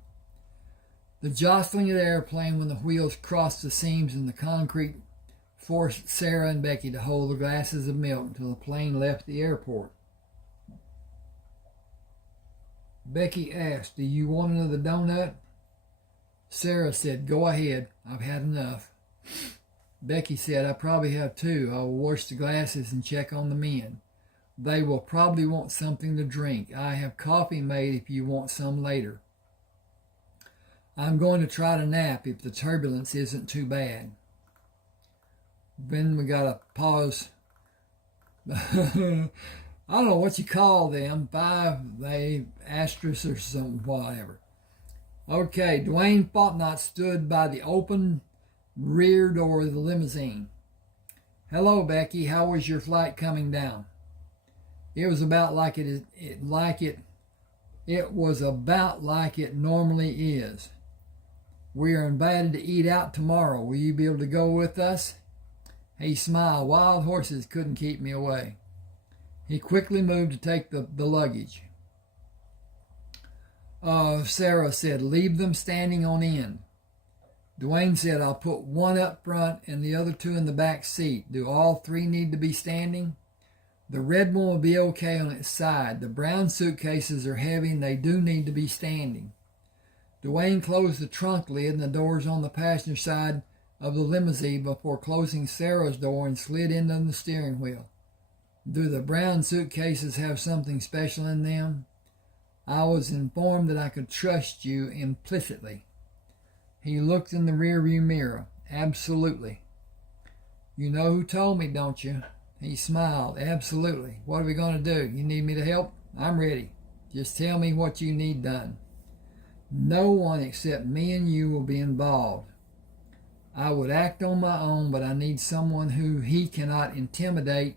The jostling of the airplane when the wheels crossed the seams in the concrete forced Sarah and Becky to hold the glasses of milk until the plane left the airport. Becky asked, do you want another donut? Sarah said, go ahead. I've had enough. Becky said, I probably have too. I will wash the glasses and check on the men. They will probably want something to drink. I have coffee made if you want some later. I'm going to try to nap if the turbulence isn't too bad. Then we got to pause. I don't know what you call them. 5, they asterisk or something, whatever. Okay, Dwayne Faulknot stood by the open rear door of the limousine. Hello, Becky. How was your flight coming down? It was about like it was about like it normally is. We are invited to eat out tomorrow. Will you be able to go with us? He smiled. Wild horses couldn't keep me away. He quickly moved to take the luggage. Sarah said, leave them standing on end. Dwayne said, I'll put one up front and the other 2 in the back seat. Do all 3 need to be standing? The red one will be okay on its side. The brown suitcases are heavy and they do need to be standing. Dwayne closed the trunk lid and the doors on the passenger side of the limousine before closing Sarah's door and slid into the steering wheel. Do the brown suitcases have something special in them? I was informed that I could trust you implicitly. He looked in the rearview mirror. Absolutely. You know who told me, don't you? He smiled. Absolutely. What are we going to do? You need me to help? I'm ready. Just tell me what you need done. No one except me and you will be involved. I would act on my own, but I need someone who he cannot intimidate,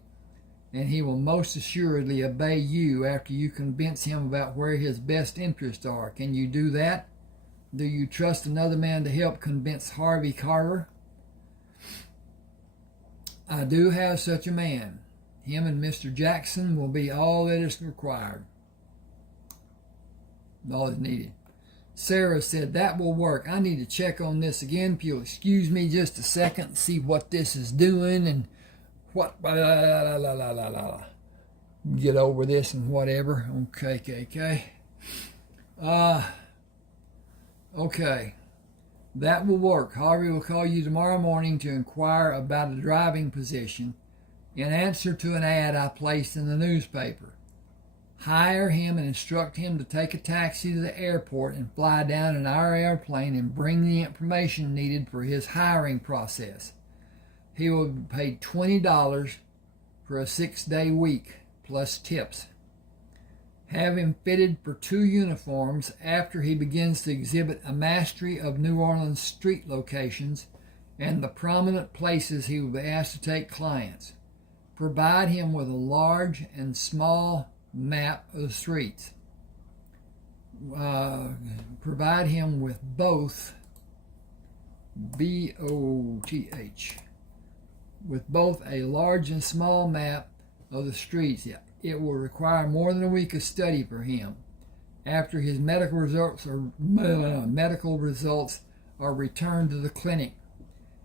and he will most assuredly obey you after you convince him about where his best interests are. Can you do that? Do you trust another man to help convince Harvey Carver? I do have such a man. Him and Mr. Jackson will be all that is required. All is needed. Sarah said, that will work. I need to check on this again. If you'll excuse me just a second and see what this is doing and what... Get over this and whatever. Okay. Okay, that will work. Harvey will call you tomorrow morning to inquire about a driving position in answer to an ad I placed in the newspaper. Hire him and instruct him to take a taxi to the airport and fly down in our airplane and bring the information needed for his hiring process. He will be paid $20 for a 6-day week, plus tips. Have him fitted for 2 uniforms after he begins to exhibit a mastery of New Orleans street locations and the prominent places he will be asked to take clients. Provide him with a large and small map of the streets. Provide him with both BOTH, with both a large and small map of the streets. It will require more than a week of study for him. After his medical results are returned to the clinic,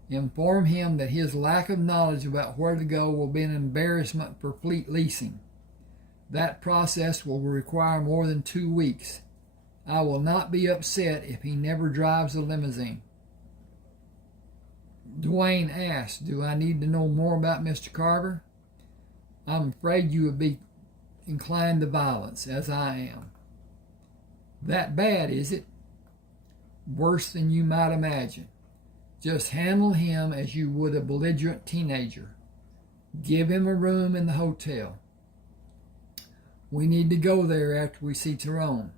inform him that his lack of knowledge about where to go will be an embarrassment for fleet leasing. That process will require more than 2 weeks. I will not be upset if he never drives a limousine. Dwayne asked, do I need to know more about Mr. Carver? I'm afraid you would be inclined to violence, as I am. That bad, is it? Worse than you might imagine. Just handle him as you would a belligerent teenager. Give him a room in the hotel. We need to go there after we see Tyrone.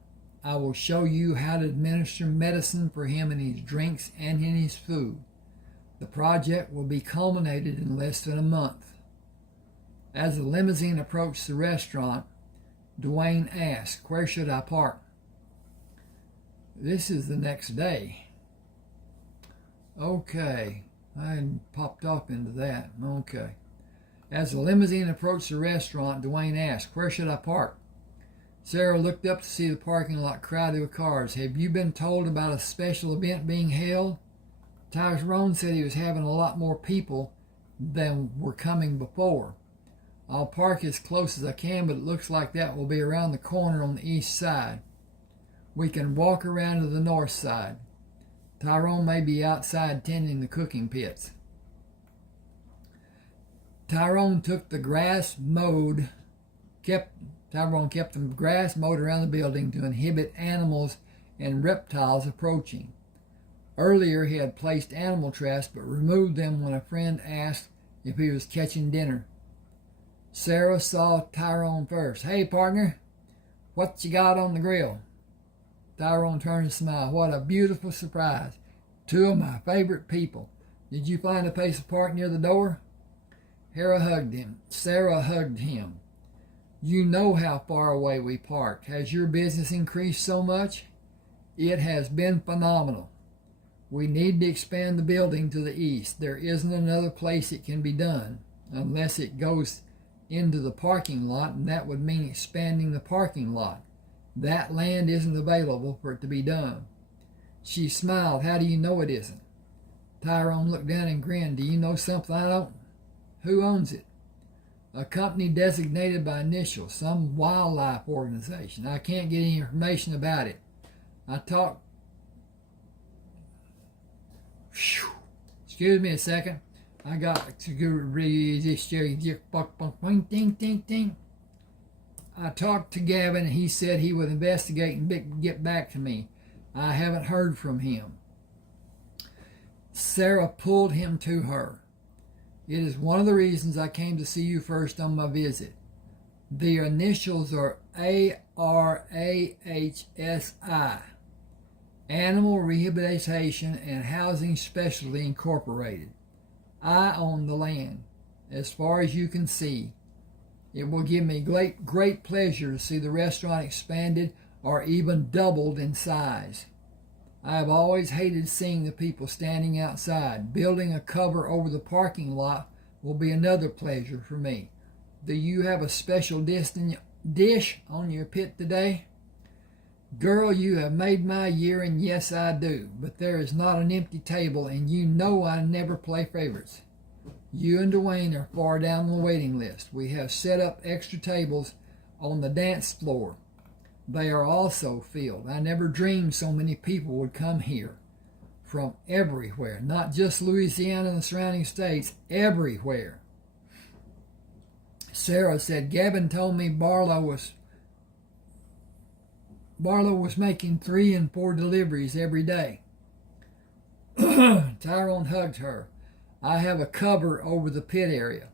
I will show you how to administer medicine for him in his drinks and in his food. The project will be culminated in less than a month. As the limousine approached the restaurant, Dwayne asked, "Where should I park?" This is the next day. Okay, I hadn't popped off into that. Okay. As the limousine approached the restaurant, Dwayne asked, "Where should I park?" Sarah looked up to see the parking lot crowded with cars. "Have you been told about a special event being held?" Tyrone said he was having a lot more people than were coming before. "I'll park as close as I can, but it looks like that will be around the corner on the east side. We can walk around to the north side. Tyrone may be outside tending the cooking pits." Tyrone kept the grass mowed around the building to inhibit animals and reptiles approaching. Earlier, he had placed animal traps but removed them when a friend asked if he was catching dinner. Sarah saw Tyrone first. "Hey, partner, what you got on the grill?" Tyrone turned and smiled. "What a beautiful surprise. Two of my favorite people. Did you find a place to park near the door?" Sarah hugged him. "You know how far away we park. Has your business increased so much?" "It has been phenomenal. We need to expand the building to the east. There isn't another place it can be done, unless it goes into the parking lot, and that would mean expanding the parking lot. That land isn't available for it to be done." She smiled. "How do you know it isn't?" Tyrone looked down and grinned. "Do you know something I don't? Who owns it?" "A company designated by initials, some wildlife organization. I can't get any information about it. Excuse me a second. I got to read this. I talked to Gavin, and he said he would investigate and get back to me. I haven't heard from him." Sarah pulled him to her. "It is one of the reasons I came to see you first on my visit. The initials are ARAHSI, Animal Rehabilitation and Housing Specialty Incorporated. I own the land, as far as you can see. It will give me great pleasure to see the restaurant expanded or even doubled in size. I have always hated seeing the people standing outside. Building a cover over the parking lot will be another pleasure for me. Do you have a special dish on your pit today?" "Girl, you have made my year, and yes, I do. But there is not an empty table, and you know I never play favorites. You and Dwayne are far down the waiting list. We have set up extra tables on the dance floor. They are also filled. I never dreamed so many people would come here. From everywhere, not just Louisiana and the surrounding states, everywhere." Sarah said, "Gavin told me Barlow was making 3 and 4 deliveries every day." Tyrone hugged her. "I have a cover over the pit area.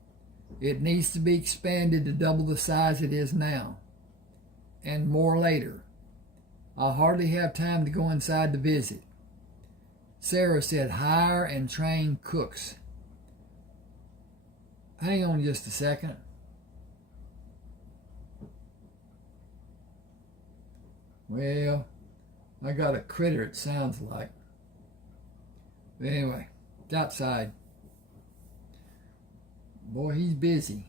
It needs to be expanded to double the size it is now, and more later. I hardly have time to go inside to visit." Sarah said, "Hire and train cooks." Hang on just a second. Well, I got a critter, it sounds like. But anyway, it's outside. Boy, he's busy.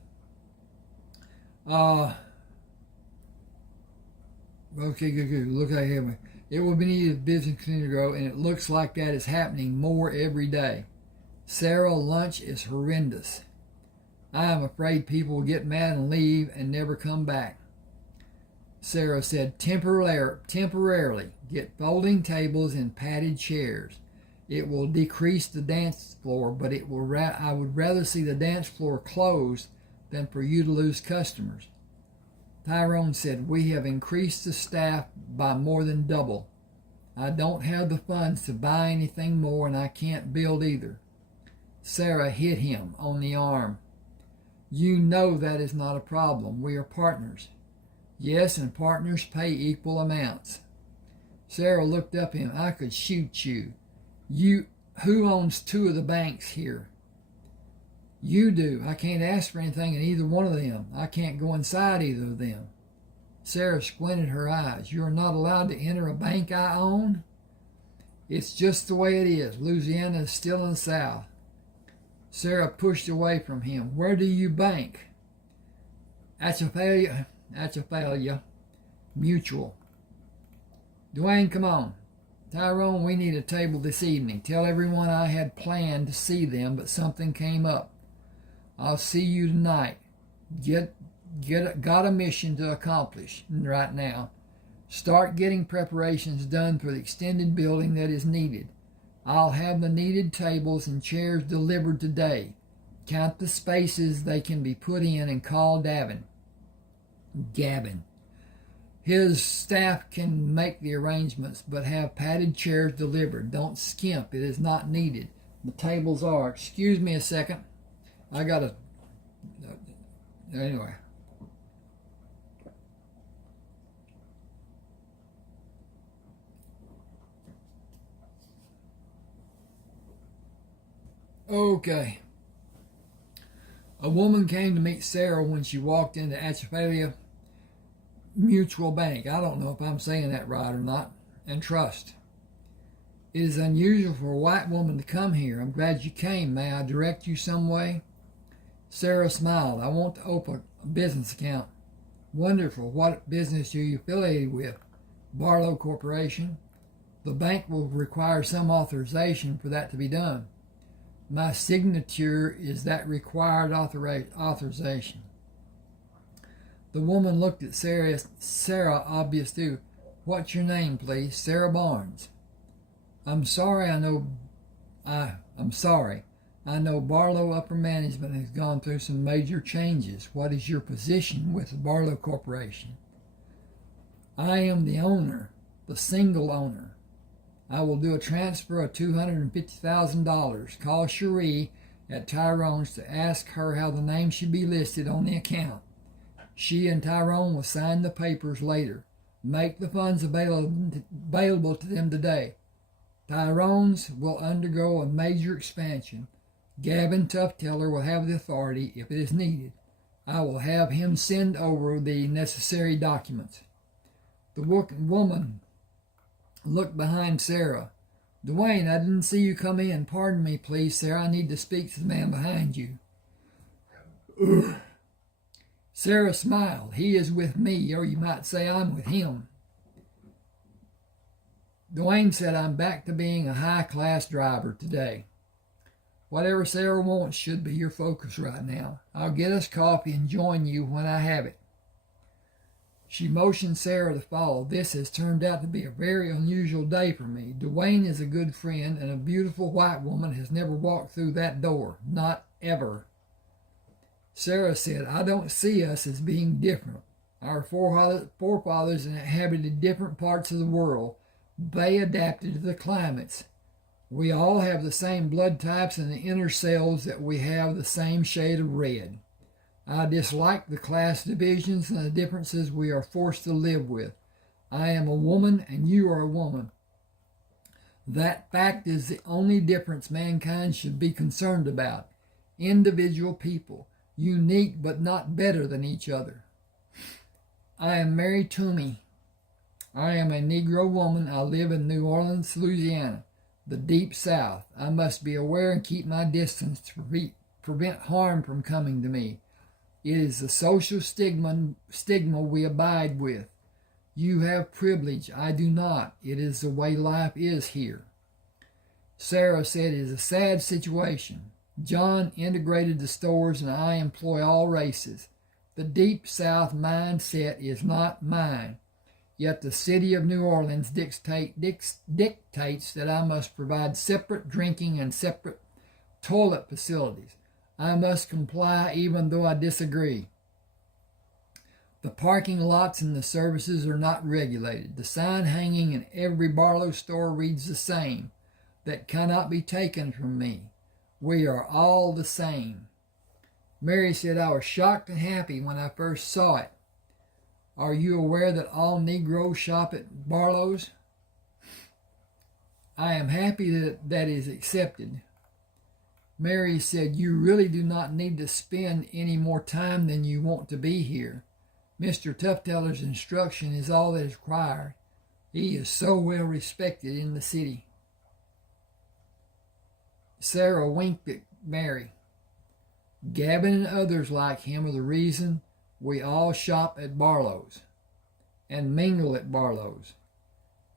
Okay, good. Look at him. It will be needed business continue to grow, and it looks like that is happening more every day. Sarah, lunch is horrendous. I am afraid people will get mad and leave and never come back. Sarah said, temporarily, get folding tables and padded chairs. It will decrease the dance floor, but I would rather see the dance floor closed than for you to lose customers. Tyrone said, we have increased the staff by more than double. I don't have the funds to buy anything more, and I can't build either. Sarah hit him on the arm. You know that is not a problem. We are partners. Yes, and partners pay equal amounts. Sarah looked up at him. I could shoot you. Who owns two of the banks here? You do. I can't ask for anything in either one of them. I can't go inside either of them. Sarah squinted her eyes. You are not allowed to enter a bank I own? It's just the way it is. Louisiana is still in the South. Sarah pushed away from him. Where do you bank? Atchafalaya Mutual. Dwayne, come on. Tyrone, we need a table this evening. Tell everyone I had planned to see them, but something came up. I'll see you tonight. Got a mission to accomplish right now. Start getting preparations done for the extended building that is needed. I'll have the needed tables and chairs delivered today. Count the spaces they can be put in and call Gavin. His staff can make the arrangements, but have padded chairs delivered. Don't skimp. It is not needed. The tables are. Excuse me a second. I gotta. Anyway. Okay. A woman came to meet Sarah when she walked into Atchafalaya Mutual Bank. I don't know if I'm saying that right or not. And Trust. It is unusual for a white woman to come here. I'm glad you came. May I direct you some way? Sarah smiled. I want to open a business account. Wonderful. What business are you affiliated with? Barlow Corporation. The bank will require some authorization for that to be done. My signature is that required authorization. The woman looked at Sarah, obvious too. What's your name, please? Sarah Barnes. I'm sorry. I know Barlow upper management has gone through some major changes. What is your position with the Barlow Corporation? I am the owner, the single owner. I will do a transfer of $250,000. Call Cherie at Tyrone's to ask her how the name should be listed on the account. She and Tyrone will sign the papers later. Make the funds available to them today. Tyrone's will undergo a major expansion. Gavin Tufteller will have the authority if it is needed. I will have him send over the necessary documents. The woman looked behind Sarah. Dwayne, I didn't see you come in. Pardon me, please, Sarah. I need to speak to the man behind you. Sarah smiled. He is with me, or you might say I'm with him. Dwayne said, I'm back to being a high-class driver today. Whatever Sarah wants should be your focus right now. I'll get us coffee and join you when I have it. She motioned Sarah to follow. This has turned out to be a very unusual day for me. Dwayne is a good friend, and a beautiful white woman has never walked through that door. Not ever. Sarah said, I don't see us as being different. Our forefathers inhabited different parts of the world. They adapted to the climates. We all have the same blood types in the inner cells that we have the same shade of red. I dislike the class divisions and the differences we are forced to live with. I am a woman and you are a woman. That fact is the only difference mankind should be concerned about. Individual people, unique but not better than each other. I am Mary Toomey. I am a Negro woman. I live in New Orleans, Louisiana, the deep South. I must be aware and keep my distance to prevent harm from coming to me. It is the social stigma we abide with. You have privilege. I do not. It is the way life is here. Sarah said it is a sad situation. John integrated the stores and I employ all races. The deep South mindset is not mine. Yet the city of New Orleans dictates that I must provide separate drinking and separate toilet facilities. I must comply even though I disagree. The parking lots and the services are not regulated. The sign hanging in every Barlow store reads the same. That cannot be taken from me. We are all the same. Mary said, I was shocked and happy when I first saw it. Are you aware that all Negroes shop at Barlow's? I am happy that that is accepted. Mary said, you really do not need to spend any more time than you want to be here. Mr. Tuffteller's instruction is all that is required. He is so well respected in the city. Sarah winked at Mary. Gavin and others like him are the reason we all shop at Barlow's and mingle at Barlow's.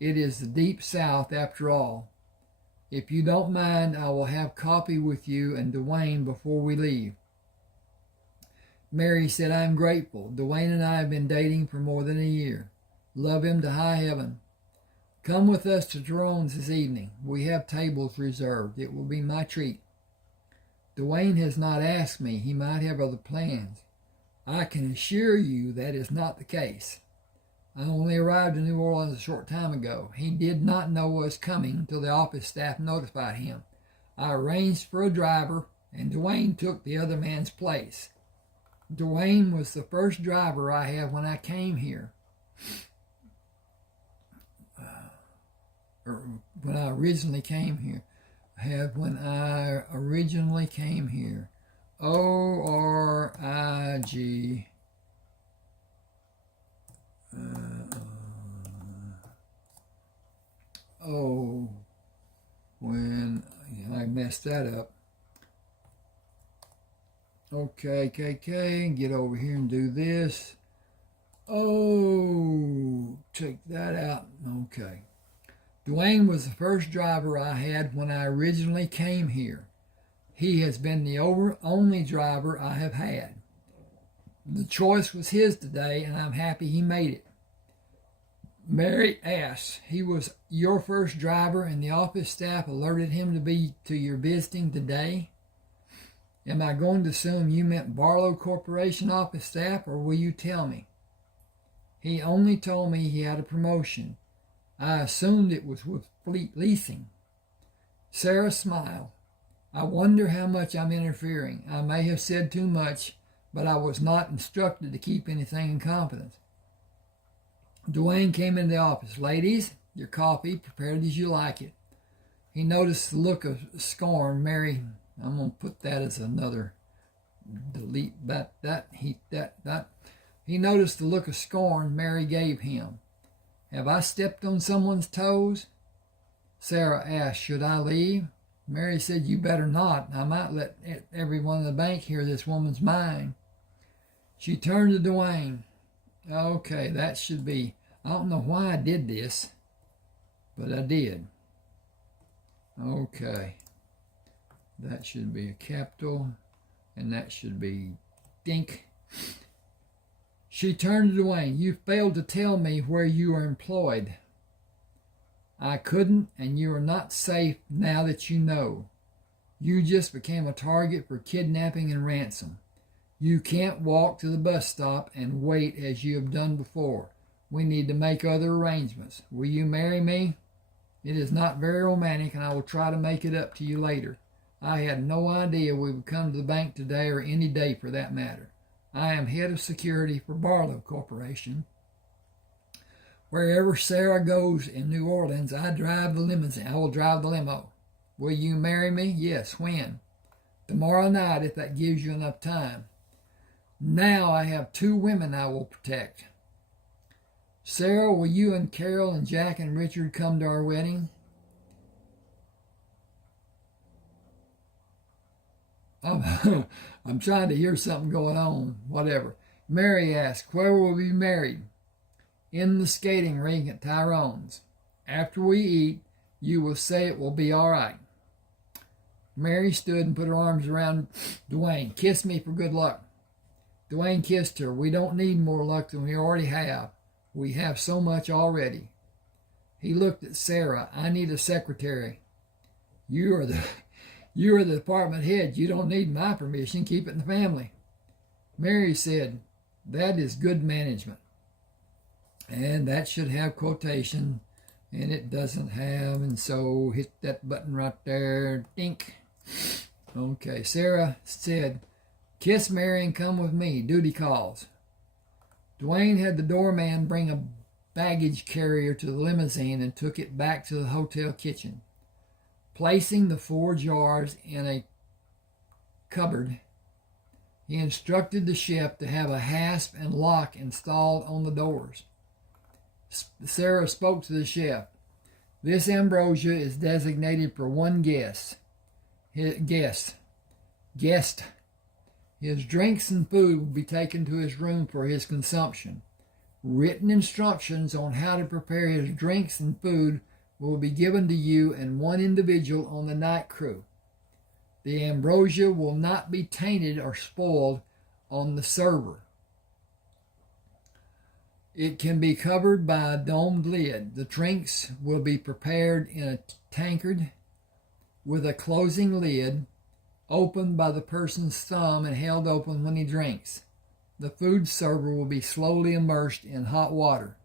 It is the deep South after all. If you don't mind, I will have coffee with you and Dwayne before we leave. Mary said, I'm grateful. Dwayne and I have been dating for more than a year. Love him to high heaven. Come with us to Jerome's this evening. We have tables reserved. It will be my treat. Dwayne has not asked me. He might have other plans. I can assure you that is not the case. I only arrived in New Orleans a short time ago. He did not know us coming until the office staff notified him. I arranged for a driver, and Dwayne took the other man's place. Dwayne was the first driver I had when I came here. When I originally came here. O-R-I-G. When I messed that up. Okay, get over here and do this. Oh, take that out. Okay. Dwayne was the first driver I had when I originally came here. He has been the only driver I have had. The choice was his today, and I'm happy he made it. Mary asked, he was your first driver and the office staff alerted him to your visiting today? Am I going to assume you meant Barlow Corporation office staff, or will you tell me? He only told me he had a promotion. I assumed it was with Fleet Leasing. Sarah smiled. I wonder how much I'm interfering. I may have said too much, but I was not instructed to keep anything in confidence. Dwayne came into the office. Ladies, your coffee, prepared as you like it. He noticed the look of scorn. Mary, I'm going to put that as another delete that. He noticed the look of scorn Mary gave him. Have I stepped on someone's toes? Sarah asked, should I leave? Mary said, you better not. I might let everyone in the bank hear this woman's mind. She turned to Dwayne. Okay, that should be. I don't know why I did this, but I did. Okay. That should be a capital, and that should be dink. She turned to Dwayne. You failed to tell me where you are employed. I couldn't, and you are not safe now that you know. You just became a target for kidnapping and ransom. You can't walk to the bus stop and wait as you have done before. We need to make other arrangements. Will you marry me? It is not very romantic, and I will try to make it up to you later. I had no idea we would come to the bank today or any day for that matter. I am head of security for Barlow Corporation. Wherever Sarah goes in New Orleans, I drive the limousine. I will drive the limo. Will you marry me? Yes. When? Tomorrow night, if that gives you enough time. Now I have 2 women I will protect. Sarah, will you and Carol and Jack and Richard come to our wedding? I'm trying to hear something going on. Whatever. Mary asked, where will we be married? In the skating rink at Tyrone's. After we eat, you will say it will be all right. Mary stood and put her arms around Dwayne. Kiss me for good luck. Dwayne kissed her. We don't need more luck than we already have. We have so much already. He looked at Sarah. I need a secretary. You are the department head. You don't need my permission. Keep it in the family. Mary said, that is good management. And that should have quotation, and it doesn't have, and so hit that button right there. Dink. Okay, Sarah said, kiss Mary and come with me. Duty calls. Dwayne had the doorman bring a baggage carrier to the limousine and took it back to the hotel kitchen. Placing the 4 jars in a cupboard, he instructed the chef to have a hasp and lock installed on the doors. Sarah spoke to the chef. This ambrosia is designated for one guest. His drinks and food will be taken to his room for his consumption. Written instructions on how to prepare his drinks and food will be given to you and one individual on the night crew. The ambrosia will not be tainted or spoiled on the server. It can be covered by a domed lid. The drinks will be prepared in a tankard with a closing lid, opened by the person's thumb and held open when he drinks. The food server will be slowly immersed in hot water.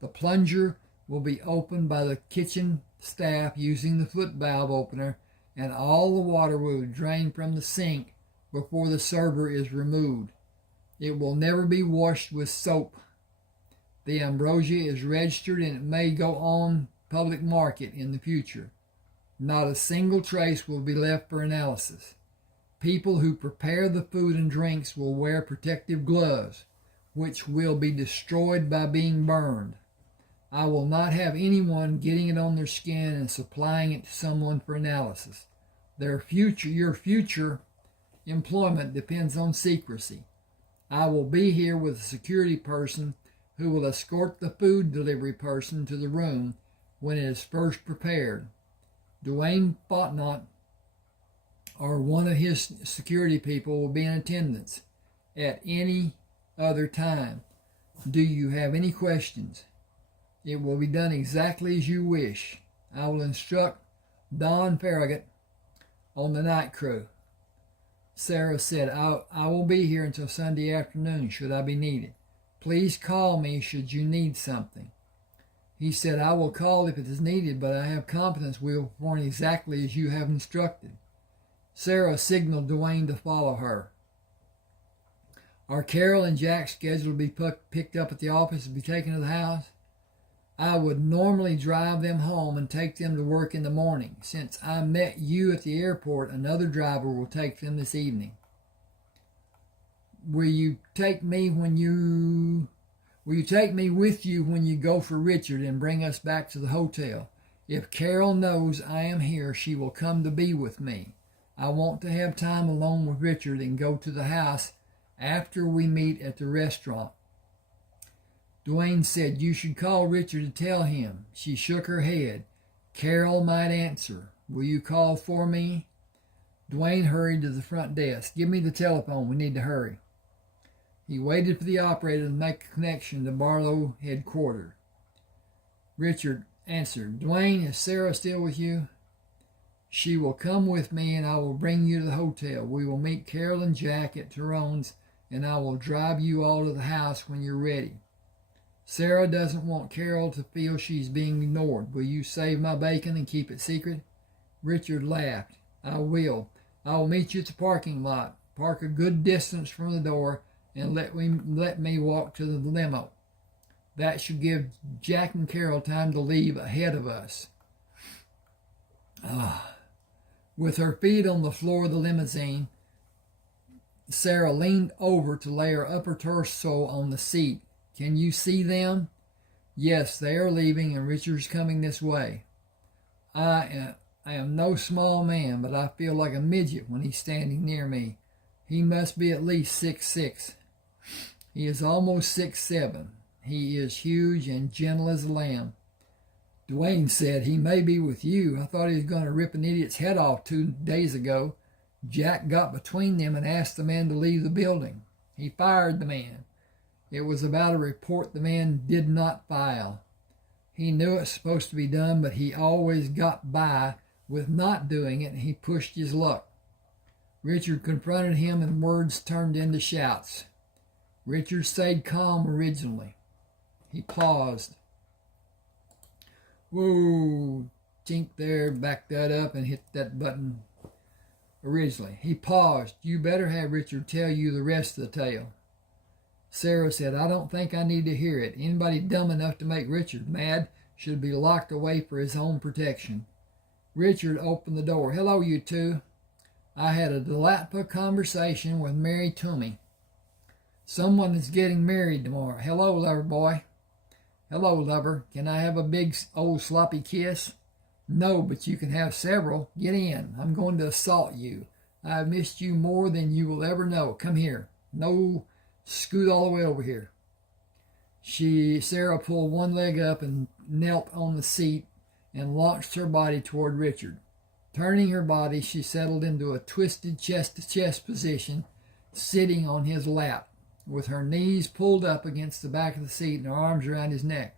The plunger will be opened by the kitchen staff using the foot valve opener, and all the water will be drained from the sink before the server is removed. It will never be washed with soap. The ambrosia is registered and it may go on public market in the future. Not a single trace will be left for analysis. People who prepare the food and drinks will wear protective gloves, which will be destroyed by being burned. I will not have anyone getting it on their skin and supplying it to someone for analysis. Your future employment depends on secrecy. I will be here with a security person who will escort the food delivery person to the room when it is first prepared. Dwayne Botnott or one of his security people will be in attendance at any other time. Do you have any questions? It will be done exactly as you wish. I will instruct Don Farragut on the night crew. Sarah said, I will be here until Sunday afternoon should I be needed. Please call me should you need something. He said, I will call if it is needed, but I have confidence we will perform exactly as you have instructed. Sarah signaled Dwayne to follow her. Are Carol and Jack scheduled to be picked up at the office and be taken to the house? I would normally drive them home and take them to work in the morning. Since I met you at the airport, another driver will take them this evening. Will you take me with you when you go for Richard and bring us back to the hotel? If Carol knows I am here, she will come to be with me. I want to have time alone with Richard and go to the house after we meet at the restaurant. Dwayne said, you should call Richard to tell him. She shook her head. Carol might answer. Will you call for me? Dwayne hurried to the front desk. Give me the telephone. We need to hurry. He waited for the operator to make a connection to Barlow headquarters. Richard answered. Dwayne, is Sarah still with you? She will come with me and I will bring you to the hotel. We will meet Carol and Jack at Tyrone's and I will drive you all to the house when you're ready. Sarah doesn't want Carol to feel she's being ignored. Will you save my bacon and keep it secret? Richard laughed. I will. I will meet you at the parking lot. Park a good distance from the door and let me walk to the limo. That should give Jack and Carol time to leave ahead of us. With her feet on the floor of the limousine, Sarah leaned over to lay her upper torso on the seat. Can you see them? Yes, they are leaving and Richard's coming this way. I am no small man, but I feel like a midget when he's standing near me. He must be at least 6'6". He is almost 6'7". He is huge and gentle as a lamb. Dwayne said, he may be with you. I thought he was going to rip an idiot's head off 2 days ago. Jack got between them and asked the man to leave the building. He fired the man. It was about a report the man did not file. He knew it was supposed to be done, but he always got by with not doing it, and he pushed his luck. Richard confronted him, and words turned into shouts. Richard stayed calm originally. He paused. Whoa, tink there, back that up and hit that button originally. He paused. You better have Richard tell you the rest of the tale. Sarah said, I don't think I need to hear it. Anybody dumb enough to make Richard mad should be locked away for his own protection. Richard opened the door. Hello, you two. I had a delightful conversation with Mary Toomey. Someone is getting married tomorrow. Hello, lover boy. Hello, lover. Can I have a big old sloppy kiss? No, but you can have several. Get in. I'm going to assault you. I've missed you more than you will ever know. Come here. No, scoot all the way over here. Sarah pulled one leg up and knelt on the seat and launched her body toward Richard. Turning her body, she settled into a twisted chest-to-chest position, sitting on his lap, with her knees pulled up against the back of the seat and her arms around his neck.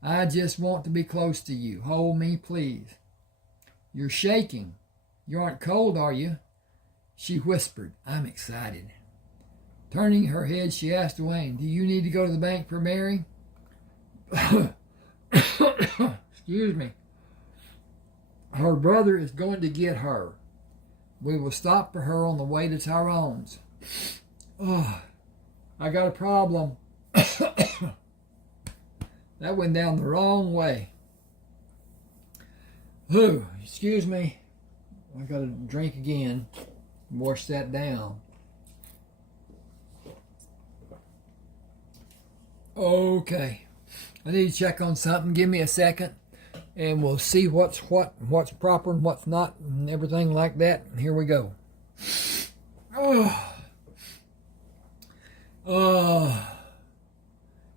I just want to be close to you. Hold me, please. You're shaking. You aren't cold, are you? She whispered. I'm excited. Turning her head, she asked Dwayne, do you need to go to the bank for Mary? Excuse me. Her brother is going to get her. We will stop for her on the way to Tyrone's. Oh, I got a problem. That went down the wrong way. Whew, excuse me. I got to drink again. Wash that down. Okay. I need to check on something. Give me a second. And we'll see what's proper and what's not, and everything like that. And here we go.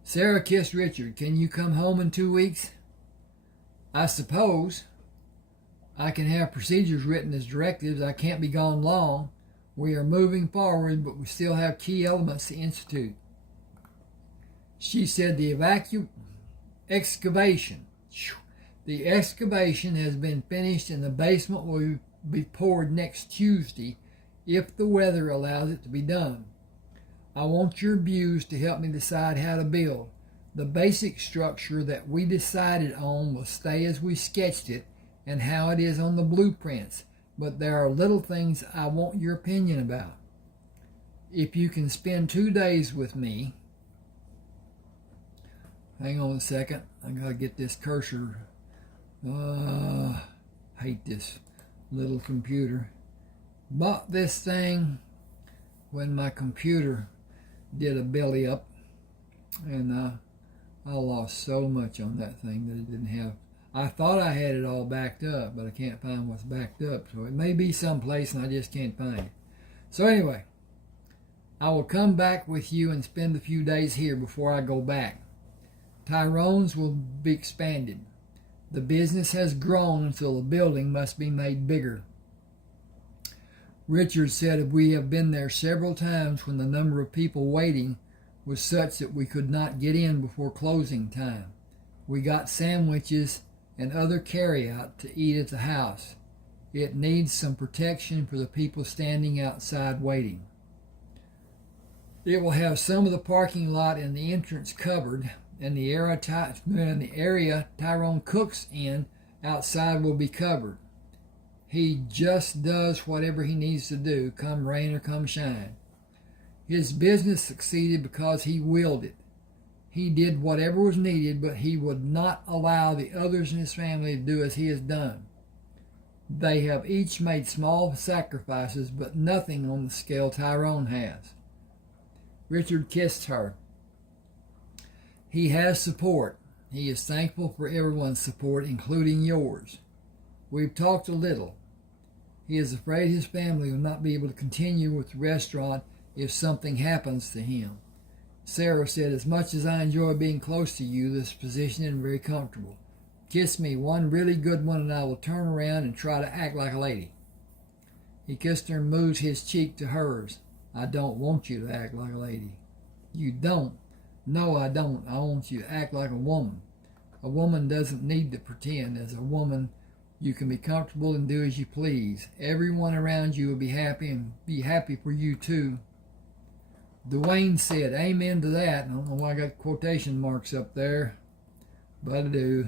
Sarah kissed Richard. Can you come home in 2 weeks? I suppose. I can have procedures written as directives. I can't be gone long. We are moving forward, but we still have key elements to institute. She said the excavation. The excavation has been finished and the basement will be poured next Tuesday if the weather allows it to be done. I want your views to help me decide how to build. The basic structure that we decided on will stay as we sketched it and how it is on the blueprints, but there are little things I want your opinion about. If you can spend 2 days with me, hang on a second, I gotta get this cursor. Hate this little computer. Bought this thing when my computer did a belly up, and I lost so much on that thing that it didn't have. I thought I had it all backed up, but I can't find what's backed up, so it may be someplace and I just can't find it. So anyway, I will come back with you and spend a few days here before I go back. Tyrone's will be expanded. The business has grown until the building must be made bigger. Richard said we have been there several times when the number of people waiting was such that we could not get in before closing time. We got sandwiches and other carry-out to eat at the house. It needs some protection for the people standing outside waiting. It will have some of the parking lot and the entrance covered, and the area Tyrone cooks in outside will be covered. He just does whatever he needs to do, come rain or come shine. His business succeeded because he willed it. He did whatever was needed, but he would not allow the others in his family to do as he has done. They have each made small sacrifices, but nothing on the scale Tyrone has. Richard kissed her. He has support. He is thankful for everyone's support, including yours. We've talked a little. He is afraid his family will not be able to continue with the restaurant if something happens to him. Sarah said, as much as I enjoy being close to you, this position isn't very comfortable. Kiss me one really good one and I will turn around and try to act like a lady. He kissed her and moved his cheek to hers. I don't want you to act like a lady. You don't? No, I don't. I want you to act like a woman. A woman doesn't need to pretend. As a woman, you can be comfortable and do as you please. Everyone around you will be happy and be happy for you too. Dwayne said, amen to that. I don't know why I got quotation marks up there, but I do.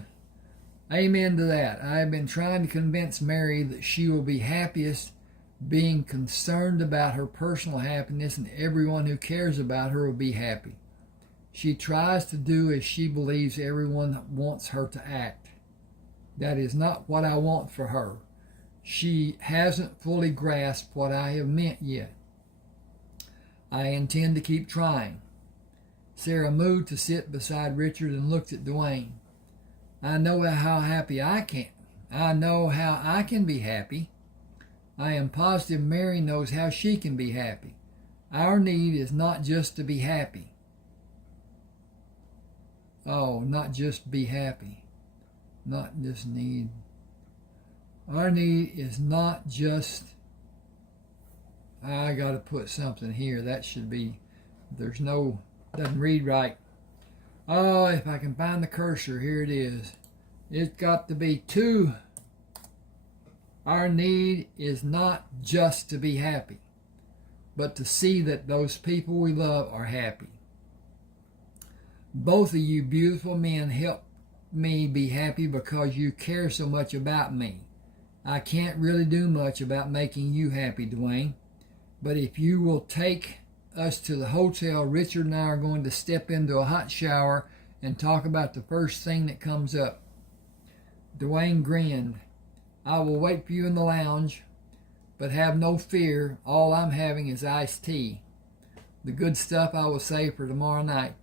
Amen to that. I have been trying to convince Mary that she will be happiest being concerned about her personal happiness, and everyone who cares about her will be happy. She tries to do as she believes everyone wants her to act. That is not what I want for her. She hasn't fully grasped what I have meant yet. I intend to keep trying. Sarah moved to sit beside Richard and looked at Dwayne. I know how happy I can. I know how I can be happy. I am positive Mary knows how she can be happy. Our need is not just to be happy. Oh, not just be happy. Not just need. Our need is not just. I got to put something here. That should be. There's no. Doesn't read right. Oh, if I can find the cursor, here it is. It's got to be two. Our need is not just to be happy, but to see that those people we love are happy. Both of you beautiful men help me be happy because you care so much about me. I can't really do much about making you happy, Dwayne, but if you will take us to the hotel, Richard and I are going to step into a hot shower and talk about the first thing that comes up. Dwayne grinned. I will wait for you in the lounge, but have no fear. All I'm having is iced tea. The good stuff I will save for tomorrow night.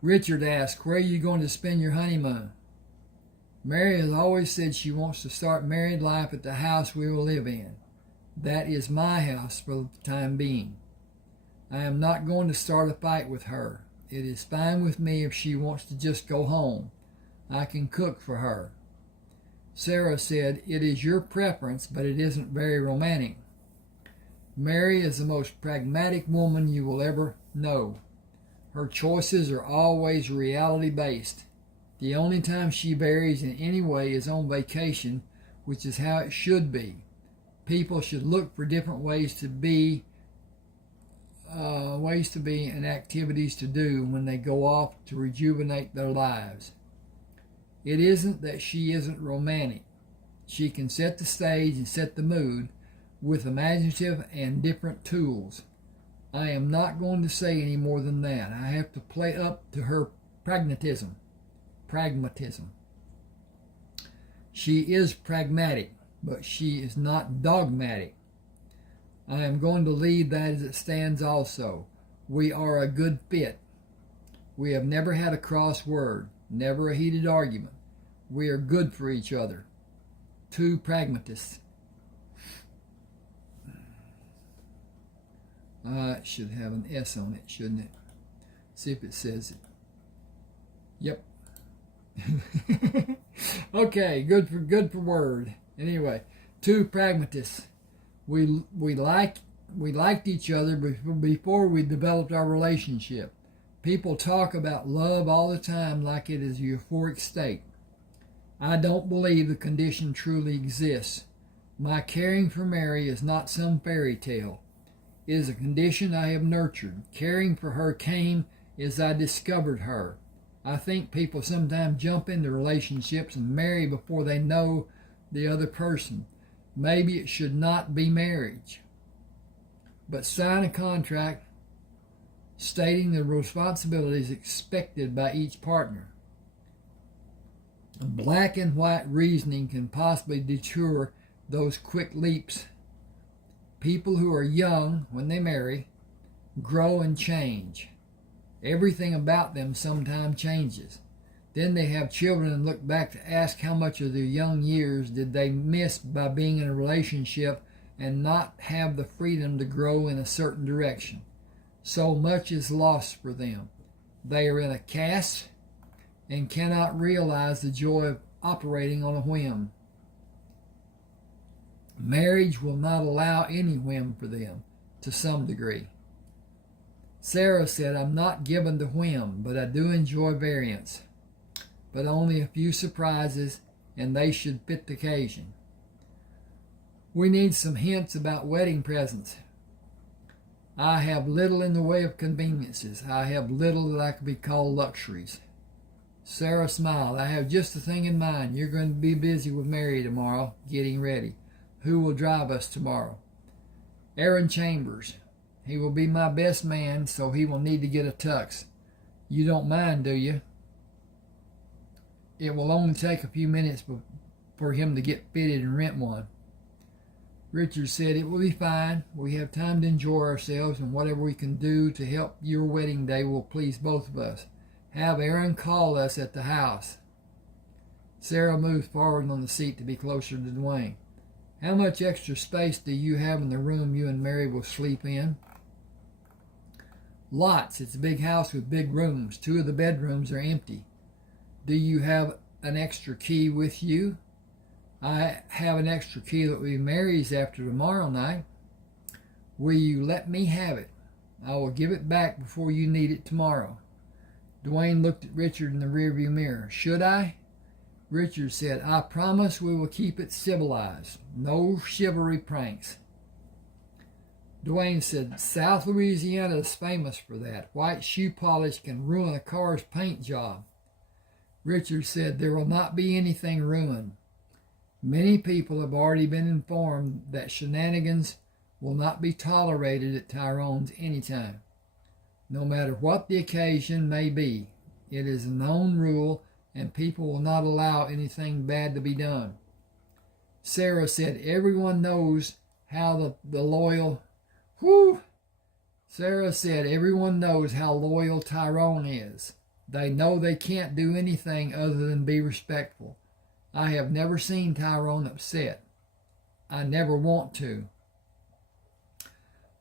Richard asked, where are you going to spend your honeymoon? Mary has always said she wants to start married life at the house we will live in. That is my house for the time being. I am not going to start a fight with her. It is fine with me if she wants to just go home. I can cook for her. Sarah said, it is your preference, but it isn't very romantic. Mary is the most pragmatic woman you will ever know. Her choices are always reality-based. The only time she varies in any way is on vacation, which is how it should be. People should look for different ways to be and activities to do when they go off to rejuvenate their lives. It isn't that she isn't romantic. She can set the stage and set the mood with imaginative and different tools. I am not going to say any more than that. I have to play up to her pragmatism. She is pragmatic, but she is not dogmatic. I am going to leave that as it stands also. We are a good fit. We have never had a cross word, never a heated argument. We are good for each other. Two pragmatists. It should have an S on it, shouldn't it? See if it says it. Yep. Okay, good for word. Anyway, two pragmatists. We liked each other before we developed our relationship. People talk about love all the time like it is a euphoric state. I don't believe the condition truly exists. My caring for Mary is not some fairy tale. It is a condition I have nurtured. Caring for her came as I discovered her. I think people sometimes jump into relationships and marry before they know the other person. Maybe it should not be marriage, but sign a contract stating the responsibilities expected by each partner. Black and white reasoning can possibly deter those quick leaps. People who are young when they marry grow and change. Everything about them sometimes changes. Then they have children and look back to ask how much of their young years did they miss by being in a relationship and not have the freedom to grow in a certain direction. So much is lost for them. They are in a cast and cannot realize the joy of operating on a whim. Marriage will not allow any whim for them, to some degree. Sarah said, I'm not given to whim, but I do enjoy variance. But only a few surprises, and they should fit the occasion. We need some hints about wedding presents. I have little in the way of conveniences. I have little that I could be called luxuries. Sarah smiled. I have just the thing in mind. You're going to be busy with Mary tomorrow, getting ready. Who will drive us tomorrow? Aaron Chambers. He will be my best man, so he will need to get a tux. You don't mind, do you? It will only take a few minutes for him to get fitted and rent one. Richard said, it will be fine. We have time to enjoy ourselves, and whatever we can do to help your wedding day will please both of us. Have Aaron call us at the house. Sarah moved forward on the seat to be closer to Dwayne. How much extra space do you have in the room you and Mary will sleep in? Lots. It's a big house with big rooms. 2 of the bedrooms are empty. Do you have an extra key with you? I have an extra key that will be Mary's after tomorrow night. Will you let me have it? I will give it back before you need it tomorrow. Dwayne looked at Richard in the rearview mirror. Should I? Richard said, I promise we will keep it civilized. No chivalry pranks. Dwayne said, South Louisiana is famous for that. White shoe polish can ruin a car's paint job. Richard said, there will not be anything ruined. Many people have already been informed that shenanigans will not be tolerated at Tyrone's anytime. No matter what the occasion may be, it is a known rule and people will not allow anything bad to be done. Sarah said, everyone knows how the loyal... Sarah said, everyone knows how loyal Tyrone is. They know they can't do anything other than be respectful. I have never seen Tyrone upset. I never want to.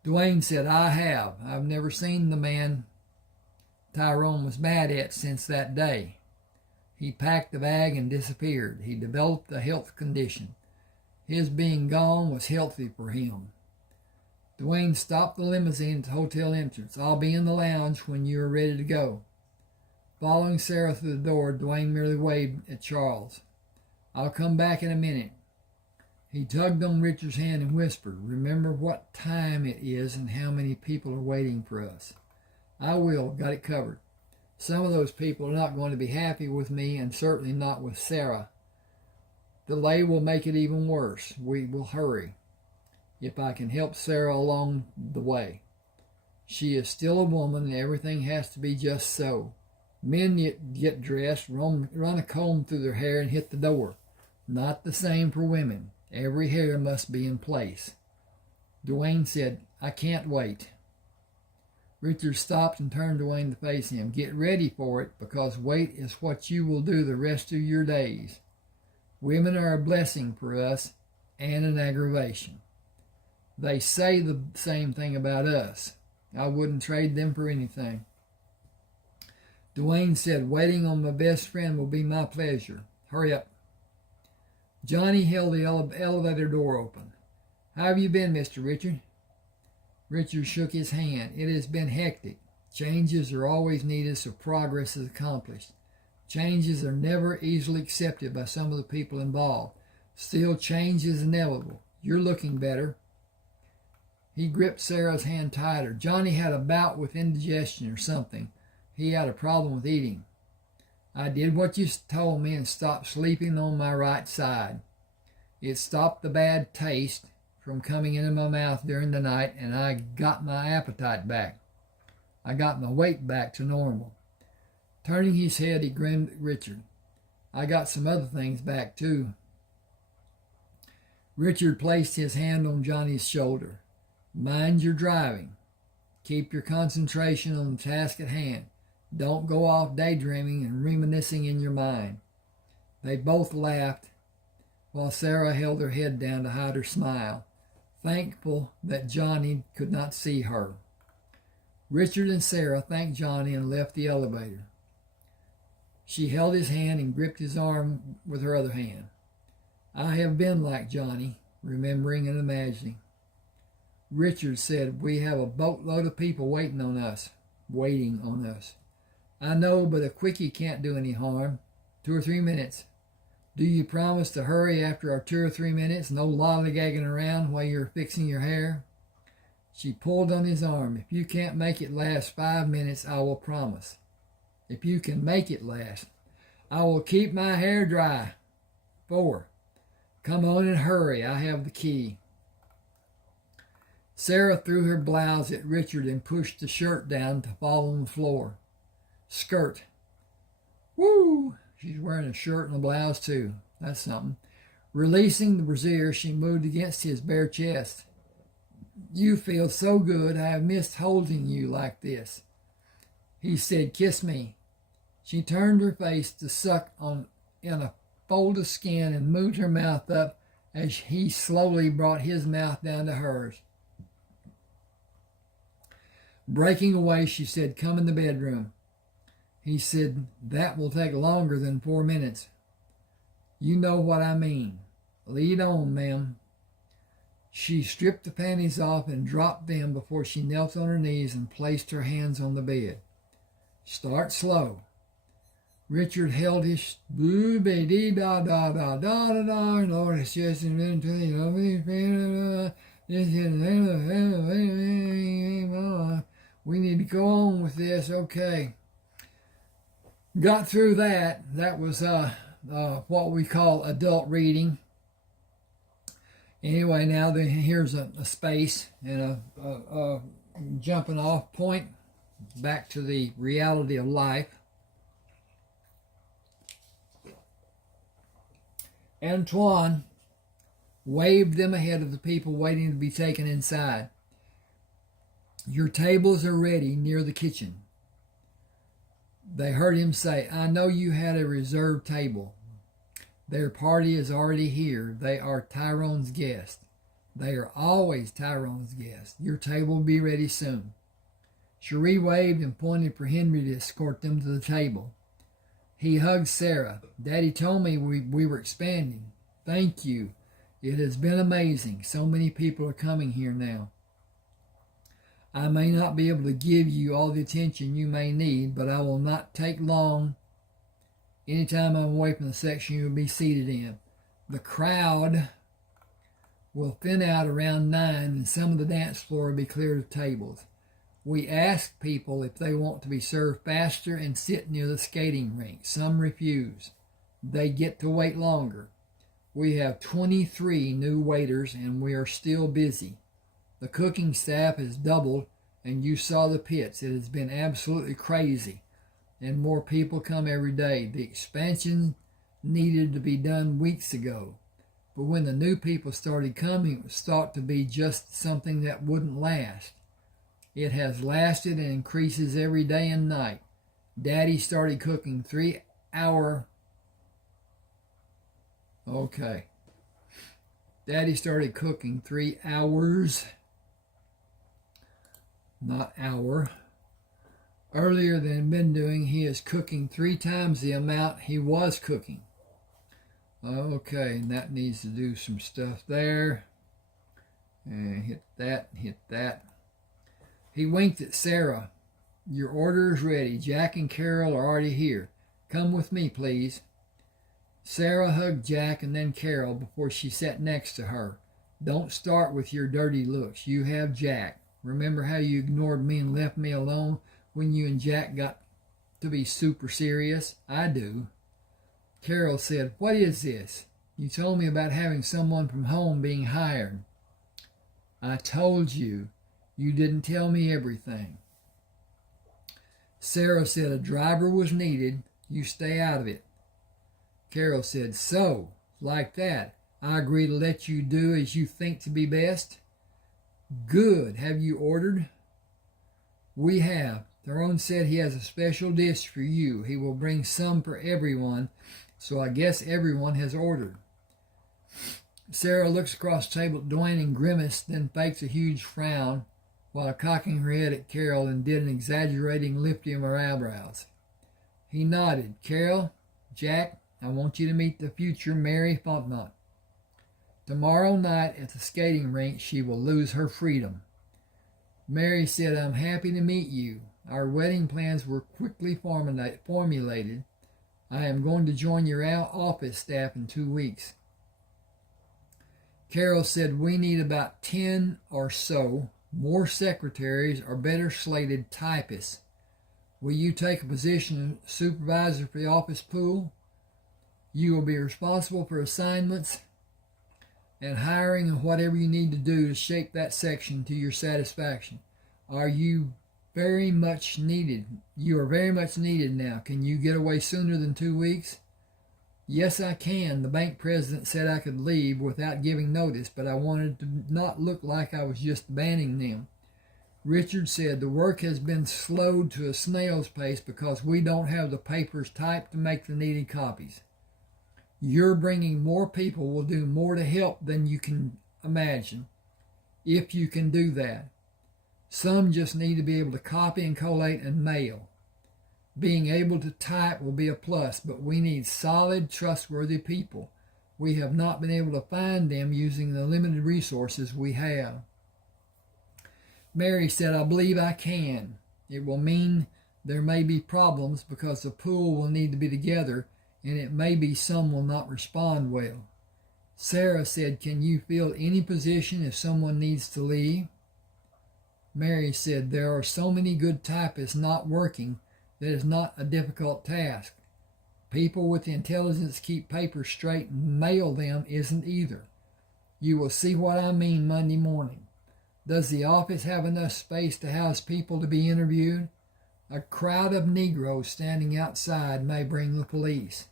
Dwayne said, I have. I've never seen the man Tyrone was mad at since that day. He packed the bag and disappeared. He developed a health condition. His being gone was healthy for him. Dwayne stopped the limousine at the hotel entrance. I'll be in the lounge when you are ready to go. Following Sarah through the door, Dwayne merely waved at Charles. I'll come back in a minute. He tugged on Richard's hand and whispered, remember what time it is and how many people are waiting for us. I will. Got it covered. Some of those people are not going to be happy with me and certainly not with Sarah. Delay will make it even worse. We will hurry. If I can help Sarah along the way. She is still a woman and everything has to be just so. Men get dressed, run a comb through their hair and hit the door. Not the same for women. Every hair must be in place. Dwayne said, I can't wait. Richard stopped and turned Dwayne to face him. Get ready for it, because wait is what you will do the rest of your days. Women are a blessing for us and an aggravation. They say the same thing about us. I wouldn't trade them for anything. Dwayne said, waiting on my best friend will be my pleasure. Hurry up. Johnny held the elevator door open. How have you been, Mr. Richard? Richard shook his hand. It has been hectic. Changes are always needed so progress is accomplished. Changes are never easily accepted by some of the people involved. Still, change is inevitable. You're looking better. He gripped Sarah's hand tighter. Johnny had a bout with indigestion or something. He had a problem with eating. I did what you told me and stopped sleeping on my right side. It stopped the bad taste from coming into my mouth during the night, and I got my appetite back. I got my weight back to normal. Turning his head, he grinned at Richard. I got some other things back, too. Richard placed his hand on Johnny's shoulder. Mind your driving. Keep your concentration on the task at hand. Don't go off daydreaming and reminiscing in your mind. They both laughed while Sarah held her head down to hide her smile, thankful that Johnny could not see her. Richard and Sarah thanked Johnny and left the elevator. She held his hand and gripped his arm with her other hand. I have been like Johnny, remembering and imagining. Richard said, we have a boatload of people waiting on us. I know, but a quickie can't do any harm. 2 or 3 minutes. Do you promise to hurry after our 2 or 3 minutes? No lollygagging around while you're fixing your hair? She pulled on his arm. If you can't make it last 5 minutes, I will promise. If you can make it last, I will keep my hair dry. 4. Come on and hurry. I have the key. Sarah threw her blouse at Richard and pushed the shirt down to fall on the floor. Skirt. Woo! She's wearing a shirt and a blouse too. That's something. Releasing the brassiere, she moved against his bare chest. You feel so good. I have missed holding you like this. He said, kiss me. She turned her face to suck on in a fold of skin and moved her mouth up as he slowly brought his mouth down to hers. Breaking away, she said, come in the bedroom. He said, that will take longer than 4 minutes. You know what I mean. Lead on, ma'am. She stripped the panties off and dropped them before she knelt on her knees and placed her hands on the bed. Start slow. Richard held his boo-ba-dee da da da da da da. Lord, it's just until you know me. We need to go on with this. Okay. Got through that. That was what we call adult reading. Anyway, now then here's a space and a jumping off point back to the reality of life. Antoine waved them ahead of the people waiting to be taken inside. Your tables are ready near the kitchen. They heard him say, I know you had a reserved table. Their party is already here. They are Tyrone's guests. They are always Tyrone's guests. Your table will be ready soon. Cherie waved and pointed for Henry to escort them to the table. He hugged Sarah. Daddy told me we were expanding. Thank you. It has been amazing. So many people are coming here now. I may not be able to give you all the attention you may need, but I will not take long. Anytime I'm away from the section you will be seated in. The crowd will thin out around 9 and some of the dance floor will be cleared of tables. We ask people if they want to be served faster and sit near the skating rink. Some refuse. They get to wait longer. We have 23 new waiters and we are still busy. The cooking staff has doubled and you saw the pits. It has been absolutely crazy. And more people come every day. The expansion needed to be done weeks ago. But when the new people started coming, it was thought to be just something that wouldn't last. It has lasted and increases every day and night. Daddy started cooking 3-hour... Okay. Daddy started cooking 3 hours, not hour, earlier than been doing. He is cooking 3 times the amount he was cooking. Okay, and that needs to do some stuff there. And hit that, hit that. He winked at Sarah. Your order is ready. Jack and Carol are already here. Come with me, please. Sarah hugged Jack and then Carol before she sat next to her. Don't start with your dirty looks. You have Jack. Remember how you ignored me and left me alone when you and Jack got to be super serious? I do. Carol said, what is this? You told me about having someone from home being hired. I told you. You didn't tell me everything. Sarah said a driver was needed. You stay out of it. Carol said, so, like that, I agree to let you do as you think to be best. Good. Have you ordered? We have. Tyrone said he has a special dish for you. He will bring some for everyone, so I guess everyone has ordered. Sarah looks across the table at Dwayne and grimaced, then faked a huge frown while cocking her head at Carol and did an exaggerating lifting of her eyebrows. He nodded. Carol, Jack, I want you to meet the future Mary Fontenot. Tomorrow night at the skating rink, she will lose her freedom. Mary said, I'm happy to meet you. Our wedding plans were quickly formulated. I am going to join your office staff in 2 weeks. Carol said, we need about 10 or so more secretaries or better slated typists. Will you take a position of supervisor for the office pool? You will be responsible for assignments. and hiring and whatever you need to do to shape that section to your satisfaction. Are you very much needed? You are very much needed now. Can you get away sooner than 2 weeks? Yes, I can. The bank president said I could leave without giving notice, but I wanted to not look like I was just banning them. Richard said the work has been slowed to a snail's pace because we don't have the papers typed to make the needed copies. You're bringing more people will do more to help than you can imagine, if you can do that. Some just need to be able to copy and collate and mail. Being able to type will be a plus, but we need solid, trustworthy people. We have not been able to find them using the limited resources we have. Mary said, I believe I can. It will mean there may be problems because the pool will need to be together, and it may be some will not respond well. Sarah said, can you fill any position if someone needs to leave? Mary said, there are so many good typists not working that is not a difficult task. People with the intelligence to keep papers straight and mail them isn't either. You will see what I mean Monday morning. Does the office have enough space to house people to be interviewed? A crowd of Negroes standing outside may bring the police.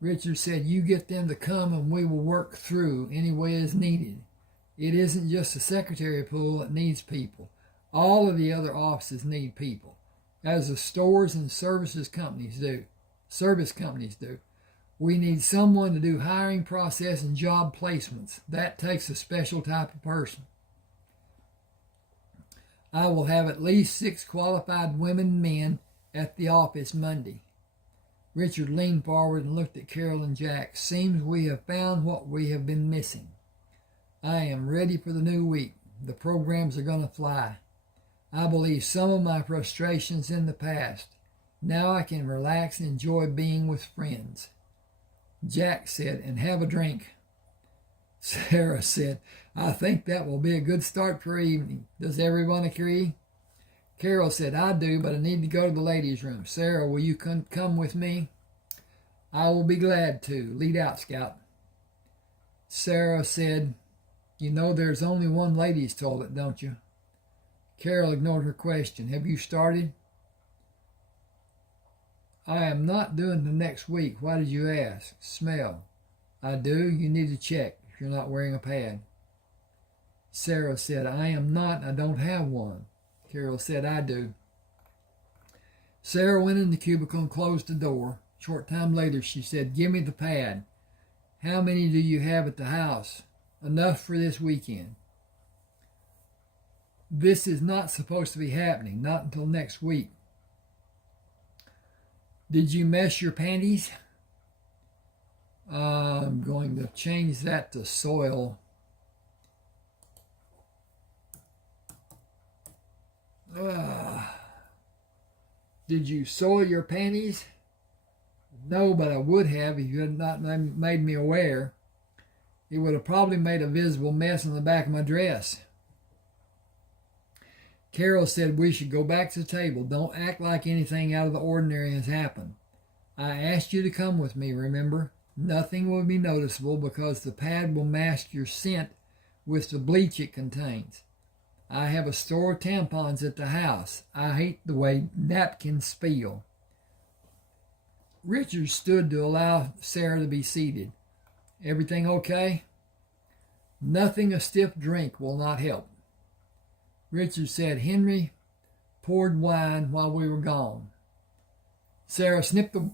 Richard said, you get them to come and we will work through any way as needed. It isn't just the secretary pool that needs people. All of the other offices need people, as the stores and service companies do. We need someone to do hiring process and job placements. That takes a special type of person. I will have at least 6 qualified women and men at the office Monday. Richard leaned forward and looked at Carol and Jack. Seems we have found what we have been missing. I am ready for the new week. The programs are going to fly. I believe some of my frustrations in the past. Now I can relax and enjoy being with friends. Jack said, and have a drink. Sarah said, I think that will be a good start for evening. Does everyone agree? Carol said, I do, but I need to go to the ladies' room. Sarah, will you come with me? I will be glad to. Lead out, Scout. Sarah said, you know there's only one ladies' toilet, don't you? Carol ignored her question. Have you started? I am not doing the next week. Why did you ask? Smell. I do. You need to check if you're not wearing a pad. Sarah said, I am not. I don't have one. Carol said, I do. Sarah went in the cubicle and closed the door. A short time later, she said, give me the pad. How many do you have at the house? Enough for this weekend. This is not supposed to be happening, not until next week. Did you mess your panties? I'm going to change that to soil. Did you soil your panties? No, but I would have if you had not made me aware. It would have probably made a visible mess on the back of my dress. Carol said we should go back to the table. Don't act like anything out of the ordinary has happened. I asked you to come with me, remember? Nothing will be noticeable because the pad will mask your scent with the bleach it contains. I have a store of tampons at the house. I hate the way napkins spill. Richard stood to allow Sarah to be seated. Everything okay? Nothing a stiff drink will not help. Richard said, Henry poured wine while we were gone. Sarah sipped the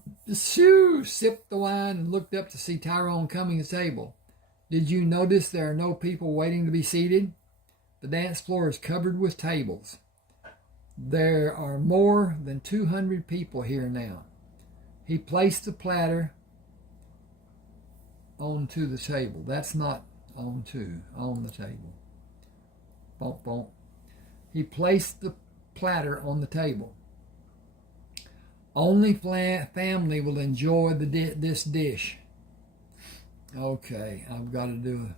wine and looked up to see Tyrone coming to the table. Did you notice there are no people waiting to be seated? The dance floor is covered with tables. There are more than 200 people here now. He placed the platter onto the table. That's not on the table. Bonk, bonk. He placed the platter on the table. Only family will enjoy this dish. Okay, I've got to do a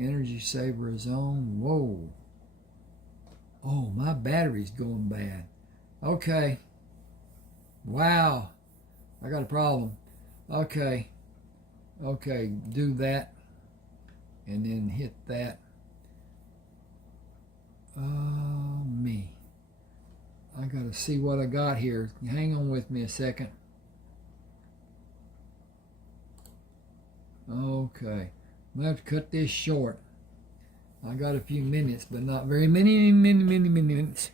energy saver is on. Whoa. Oh, my battery's going bad. Okay. Wow. I got a problem. Okay. Do that. and then hit that. Me. I gotta see what I got here. Hang on with me a second. Okay. I'm gonna have to cut this short. I got a few minutes, but not very many minutes.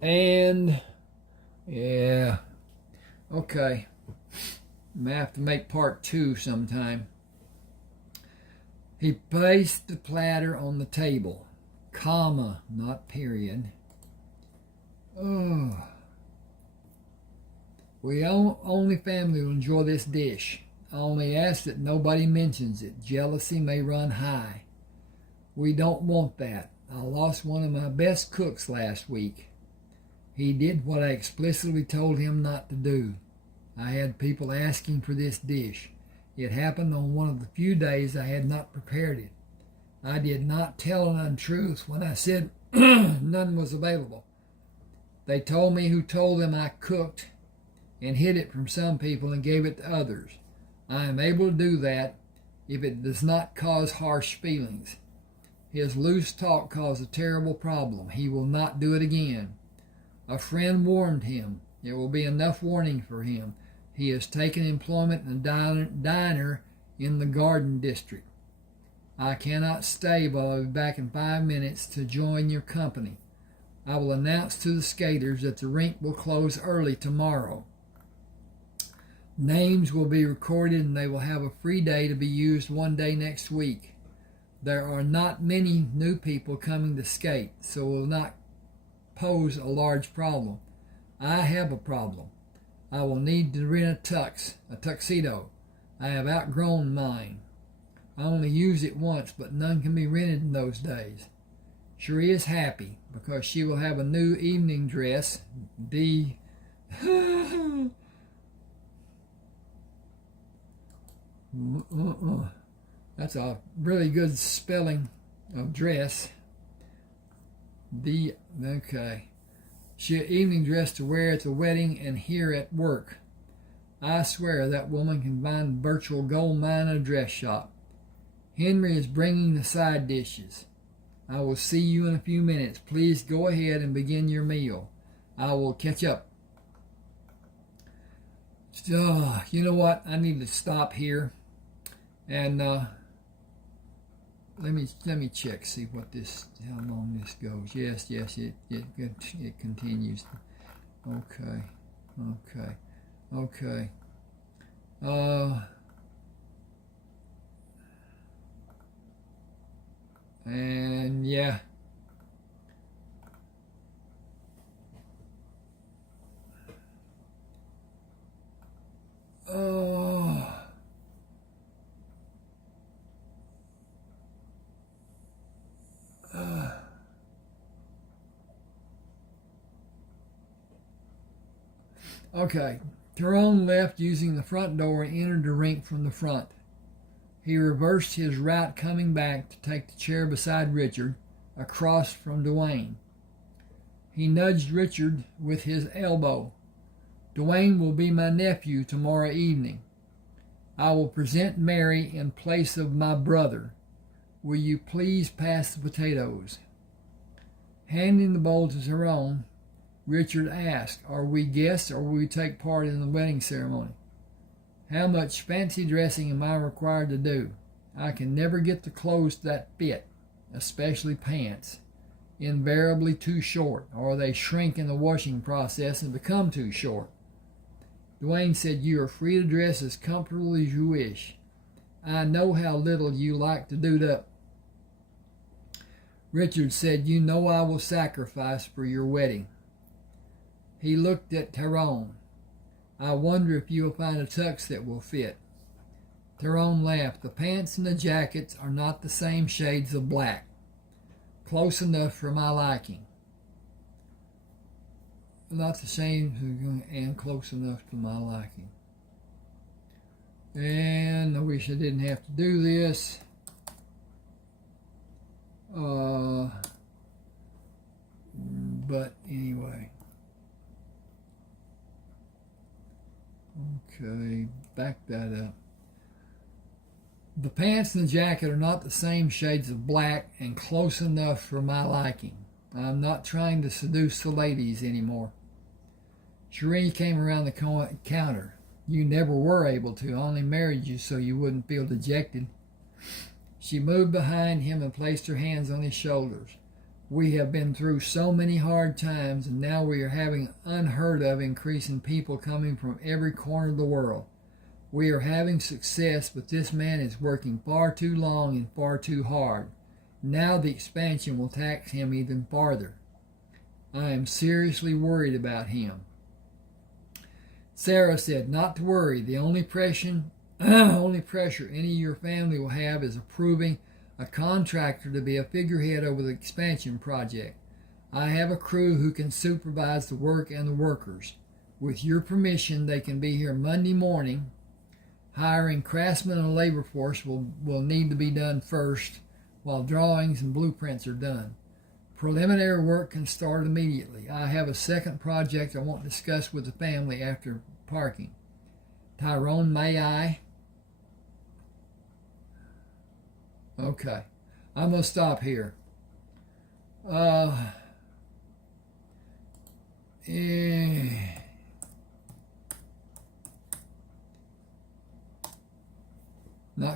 And yeah. Okay. I'm gonna have to make part 2 sometime. He placed the platter on the table. Comma, not period. Oh. We only family will enjoy this dish. I only ask that nobody mentions it. Jealousy may run high. We don't want that. I lost one of my best cooks last week. He did what I explicitly told him not to do. I had people asking for this dish. It happened on one of the few days I had not prepared it. I did not tell an untruth when I said none was available. They told me who told them I cooked and hid it from some people and gave it to others. I am able to do that if it does not cause harsh feelings. His loose talk caused a terrible problem. He will not do it again. A friend warned him. It will be enough warning for him. He has taken employment in a diner in the Garden District. I cannot stay, but I'll be back in 5 minutes to join your company. I will announce to the skaters that the rink will close early tomorrow. Names will be recorded and they will have a free day to be used one day next week. There are not many new people coming to skate, so it will not pose a large problem. I have a problem. I will need to rent a tuxedo. I have outgrown mine. I only use it once, but none can be rented in those days. Cherie is happy because she will have a new evening dress. That's a really good spelling of dress. Okay. She had evening dress to wear at the wedding and here at work. I swear that woman can find a virtual gold mine in a dress shop. Henry is bringing the side dishes. I will see you in a few minutes. Please go ahead and begin your meal. I will catch up. You know what? I need to stop here. And let me check, see what this, how long this goes. Yes, it continues. Okay. And yeah. Okay. Tyrone left using the front door and entered the rink from the front. He reversed his route coming back to take the chair beside Richard, across from Dwayne. He nudged Richard with his elbow. Dwayne will be my nephew tomorrow evening. I will present Mary in place of my brother. Will you please pass the potatoes? Handing the bowl to Tyrone, Richard asked, are we guests or will we take part in the wedding ceremony? How much fancy dressing am I required to do? I can never get the clothes that fit, especially pants. Invariably too short, or they shrink in the washing process and become too short. Dwayne said, you are free to dress as comfortably as you wish. I know how little you like to do up. Richard said, you know I will sacrifice for your wedding. He looked at Tyrone. I wonder if you will find a tux that will fit. Tyrone laughed. The pants and the jackets are not the same shades of black. Close enough for my liking. Not the same and close enough to my liking. And I wish I didn't have to do this. But anyway. Okay, back that up. The pants and the jacket are not the same shades of black and close enough for my liking. I'm not trying to seduce the ladies anymore. Cherie came around the counter. You never were able to. I only married you so you wouldn't feel dejected. She moved behind him and placed her hands on his shoulders. We have been through so many hard times, and now we are having unheard of increase in people coming from every corner of the world. We are having success, but this man is working far too long and far too hard. Now the expansion will tax him even farther. I am seriously worried about him. Sarah said, not to worry. The only pressure any of your family will have is approving a contractor to be a figurehead over the expansion project. I have a crew who can supervise the work and the workers. With your permission, they can be here Monday morning. Hiring craftsmen and labor force will need to be done first, while drawings and blueprints are done. Preliminary work can start immediately. I have a second project I want to discuss with the family after parking. Tyrone, may I? Okay. I'm going to stop here. Not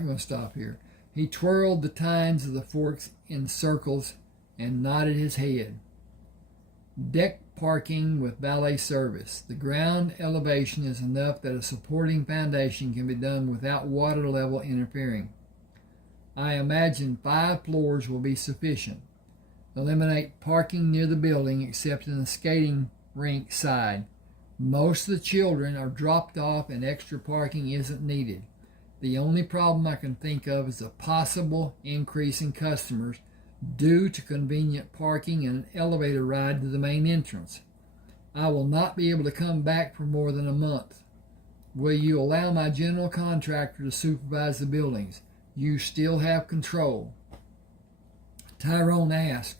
going to stop here. He twirled the tines of the forks in circles and nodded his head. Deck parking with valet service. The ground elevation is enough that a supporting foundation can be done without water level interfering. I imagine 5 floors will be sufficient. Eliminate parking near the building except in the skating rink side. Most of the children are dropped off and extra parking isn't needed. The only problem I can think of is a possible increase in customers due to convenient parking and an elevator ride to the main entrance. I will not be able to come back for more than a month. Will you allow my general contractor to supervise the buildings? You still have control. Tyrone asked,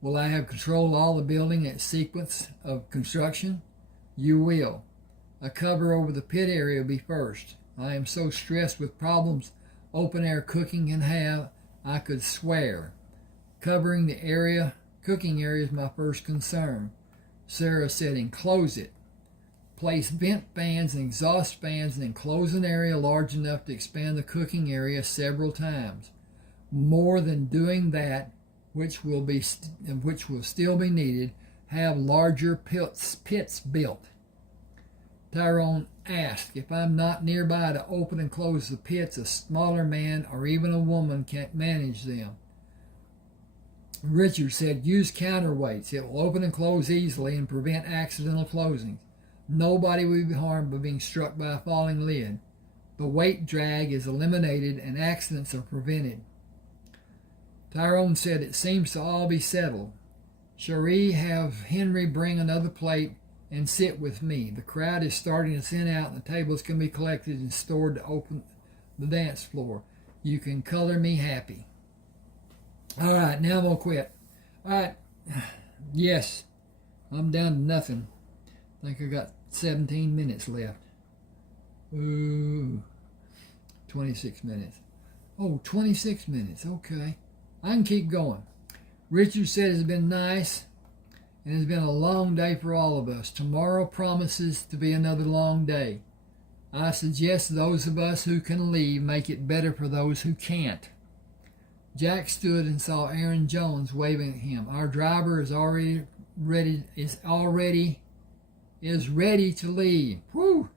will I have control of all the building at sequence of construction? You will. A cover over the pit area will be first. I am so stressed with problems open air cooking can have, I could swear. Covering the area, cooking area is my first concern. Sarah said, enclose it. Place vent fans and exhaust fans and enclose an area large enough to expand the cooking area several times. More than doing that, which will still be needed, have larger pits built. Tyrone asked, if I'm not nearby to open and close the pits, a smaller man or even a woman can't manage them. Richard said, use counterweights. It will open and close easily and prevent accidental closings. Nobody will be harmed by being struck by a falling lid. The weight drag is eliminated and accidents are prevented. Tyrone said, it seems to all be settled. Cherie, have Henry bring another plate and sit with me. The crowd is starting to thin out and the tables can be collected and stored to open the dance floor. You can color me happy. All right, now I'm going to quit. All right. Yes, I'm down to nothing. I think I got 17 minutes left. Ooh, 26 minutes. Oh, 26 minutes. Okay. I can keep going. Richard said it's been nice and it's been a long day for all of us. Tomorrow promises to be another long day. I suggest those of us who can leave make it better for those who can't. Jack stood and saw Aaron Jones waving at him. Our driver is ready to leave. Whew!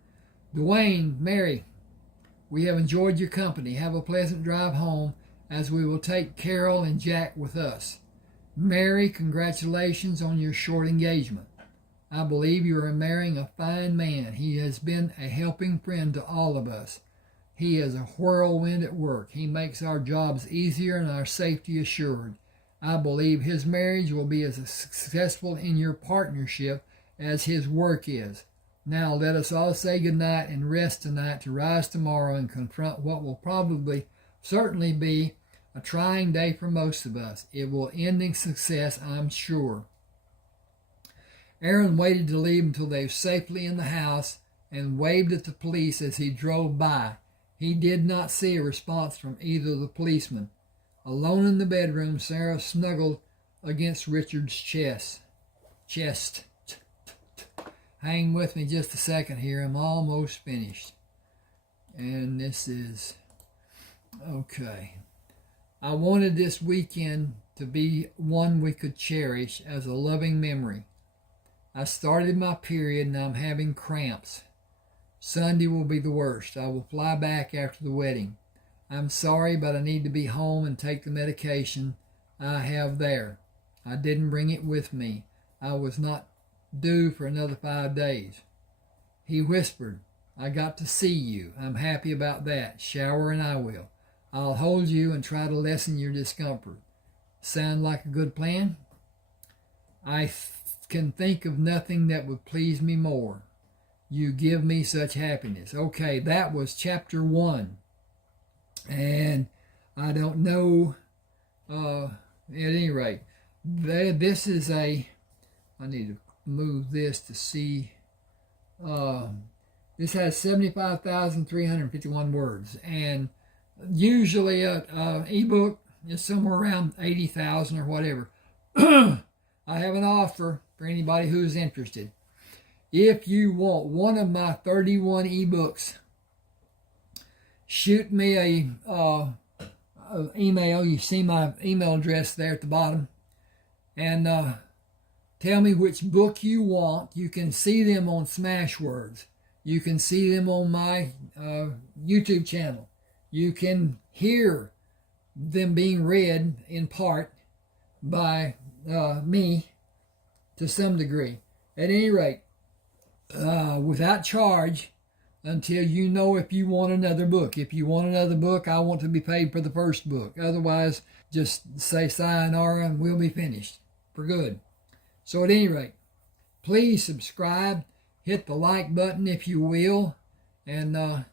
Dwayne, Mary, we have enjoyed your company. Have a pleasant drive home, as we will take Carol and Jack with us. Mary, congratulations on your short engagement. I believe you are marrying a fine man. He has been a helping friend to all of us. He is a whirlwind at work. He makes our jobs easier and our safety assured. I believe his marriage will be as successful in your partnership as his work is. Now let us all say goodnight and rest tonight to rise tomorrow and confront what will certainly be a trying day for most of us. It will end in success, I'm sure. Aaron waited to leave until they were safely in the house and waved at the police as he drove by. He did not see a response from either of the policemen. Alone in the bedroom, Sarah snuggled against Richard's chest. Hang with me just a second here. I'm almost finished. And this is... okay. I wanted this weekend to be one we could cherish as a loving memory. I started my period and I'm having cramps. Sunday will be the worst. I will fly back after the wedding. I'm sorry, but I need to be home and take the medication I have there. I didn't bring it with me. I was not due for another 5 days. He whispered, I got to see you. I'm happy about that. Shower and I will. I'll hold you and try to lessen your discomfort. Sound like a good plan? I can think of nothing that would please me more. You give me such happiness. Okay, that was chapter 1. And I don't know, at any rate, this is I need to move this to see, this has 75,351 words. And usually a ebook is somewhere around 80,000 or whatever. I have an offer for anybody who's interested. If you want one of my 31 ebooks, shoot me a email. You see my email address there at the bottom. And tell me which book you want. You can see them on Smashwords. You can see them on my YouTube channel. You can hear them being read in part by me to some degree. At any rate, without charge, until you know if you want another book. If you want another book, I want to be paid for the first book. Otherwise, just say sayonara and we'll be finished for good. So at any rate, please subscribe. Hit the like button if you will. And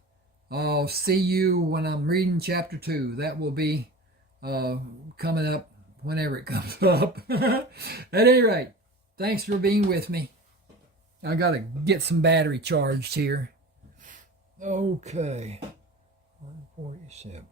I'll see you when I'm reading chapter 2. That will be coming up whenever it comes up. At any rate, thanks for being with me. I got to get some battery charged here. Okay. 147.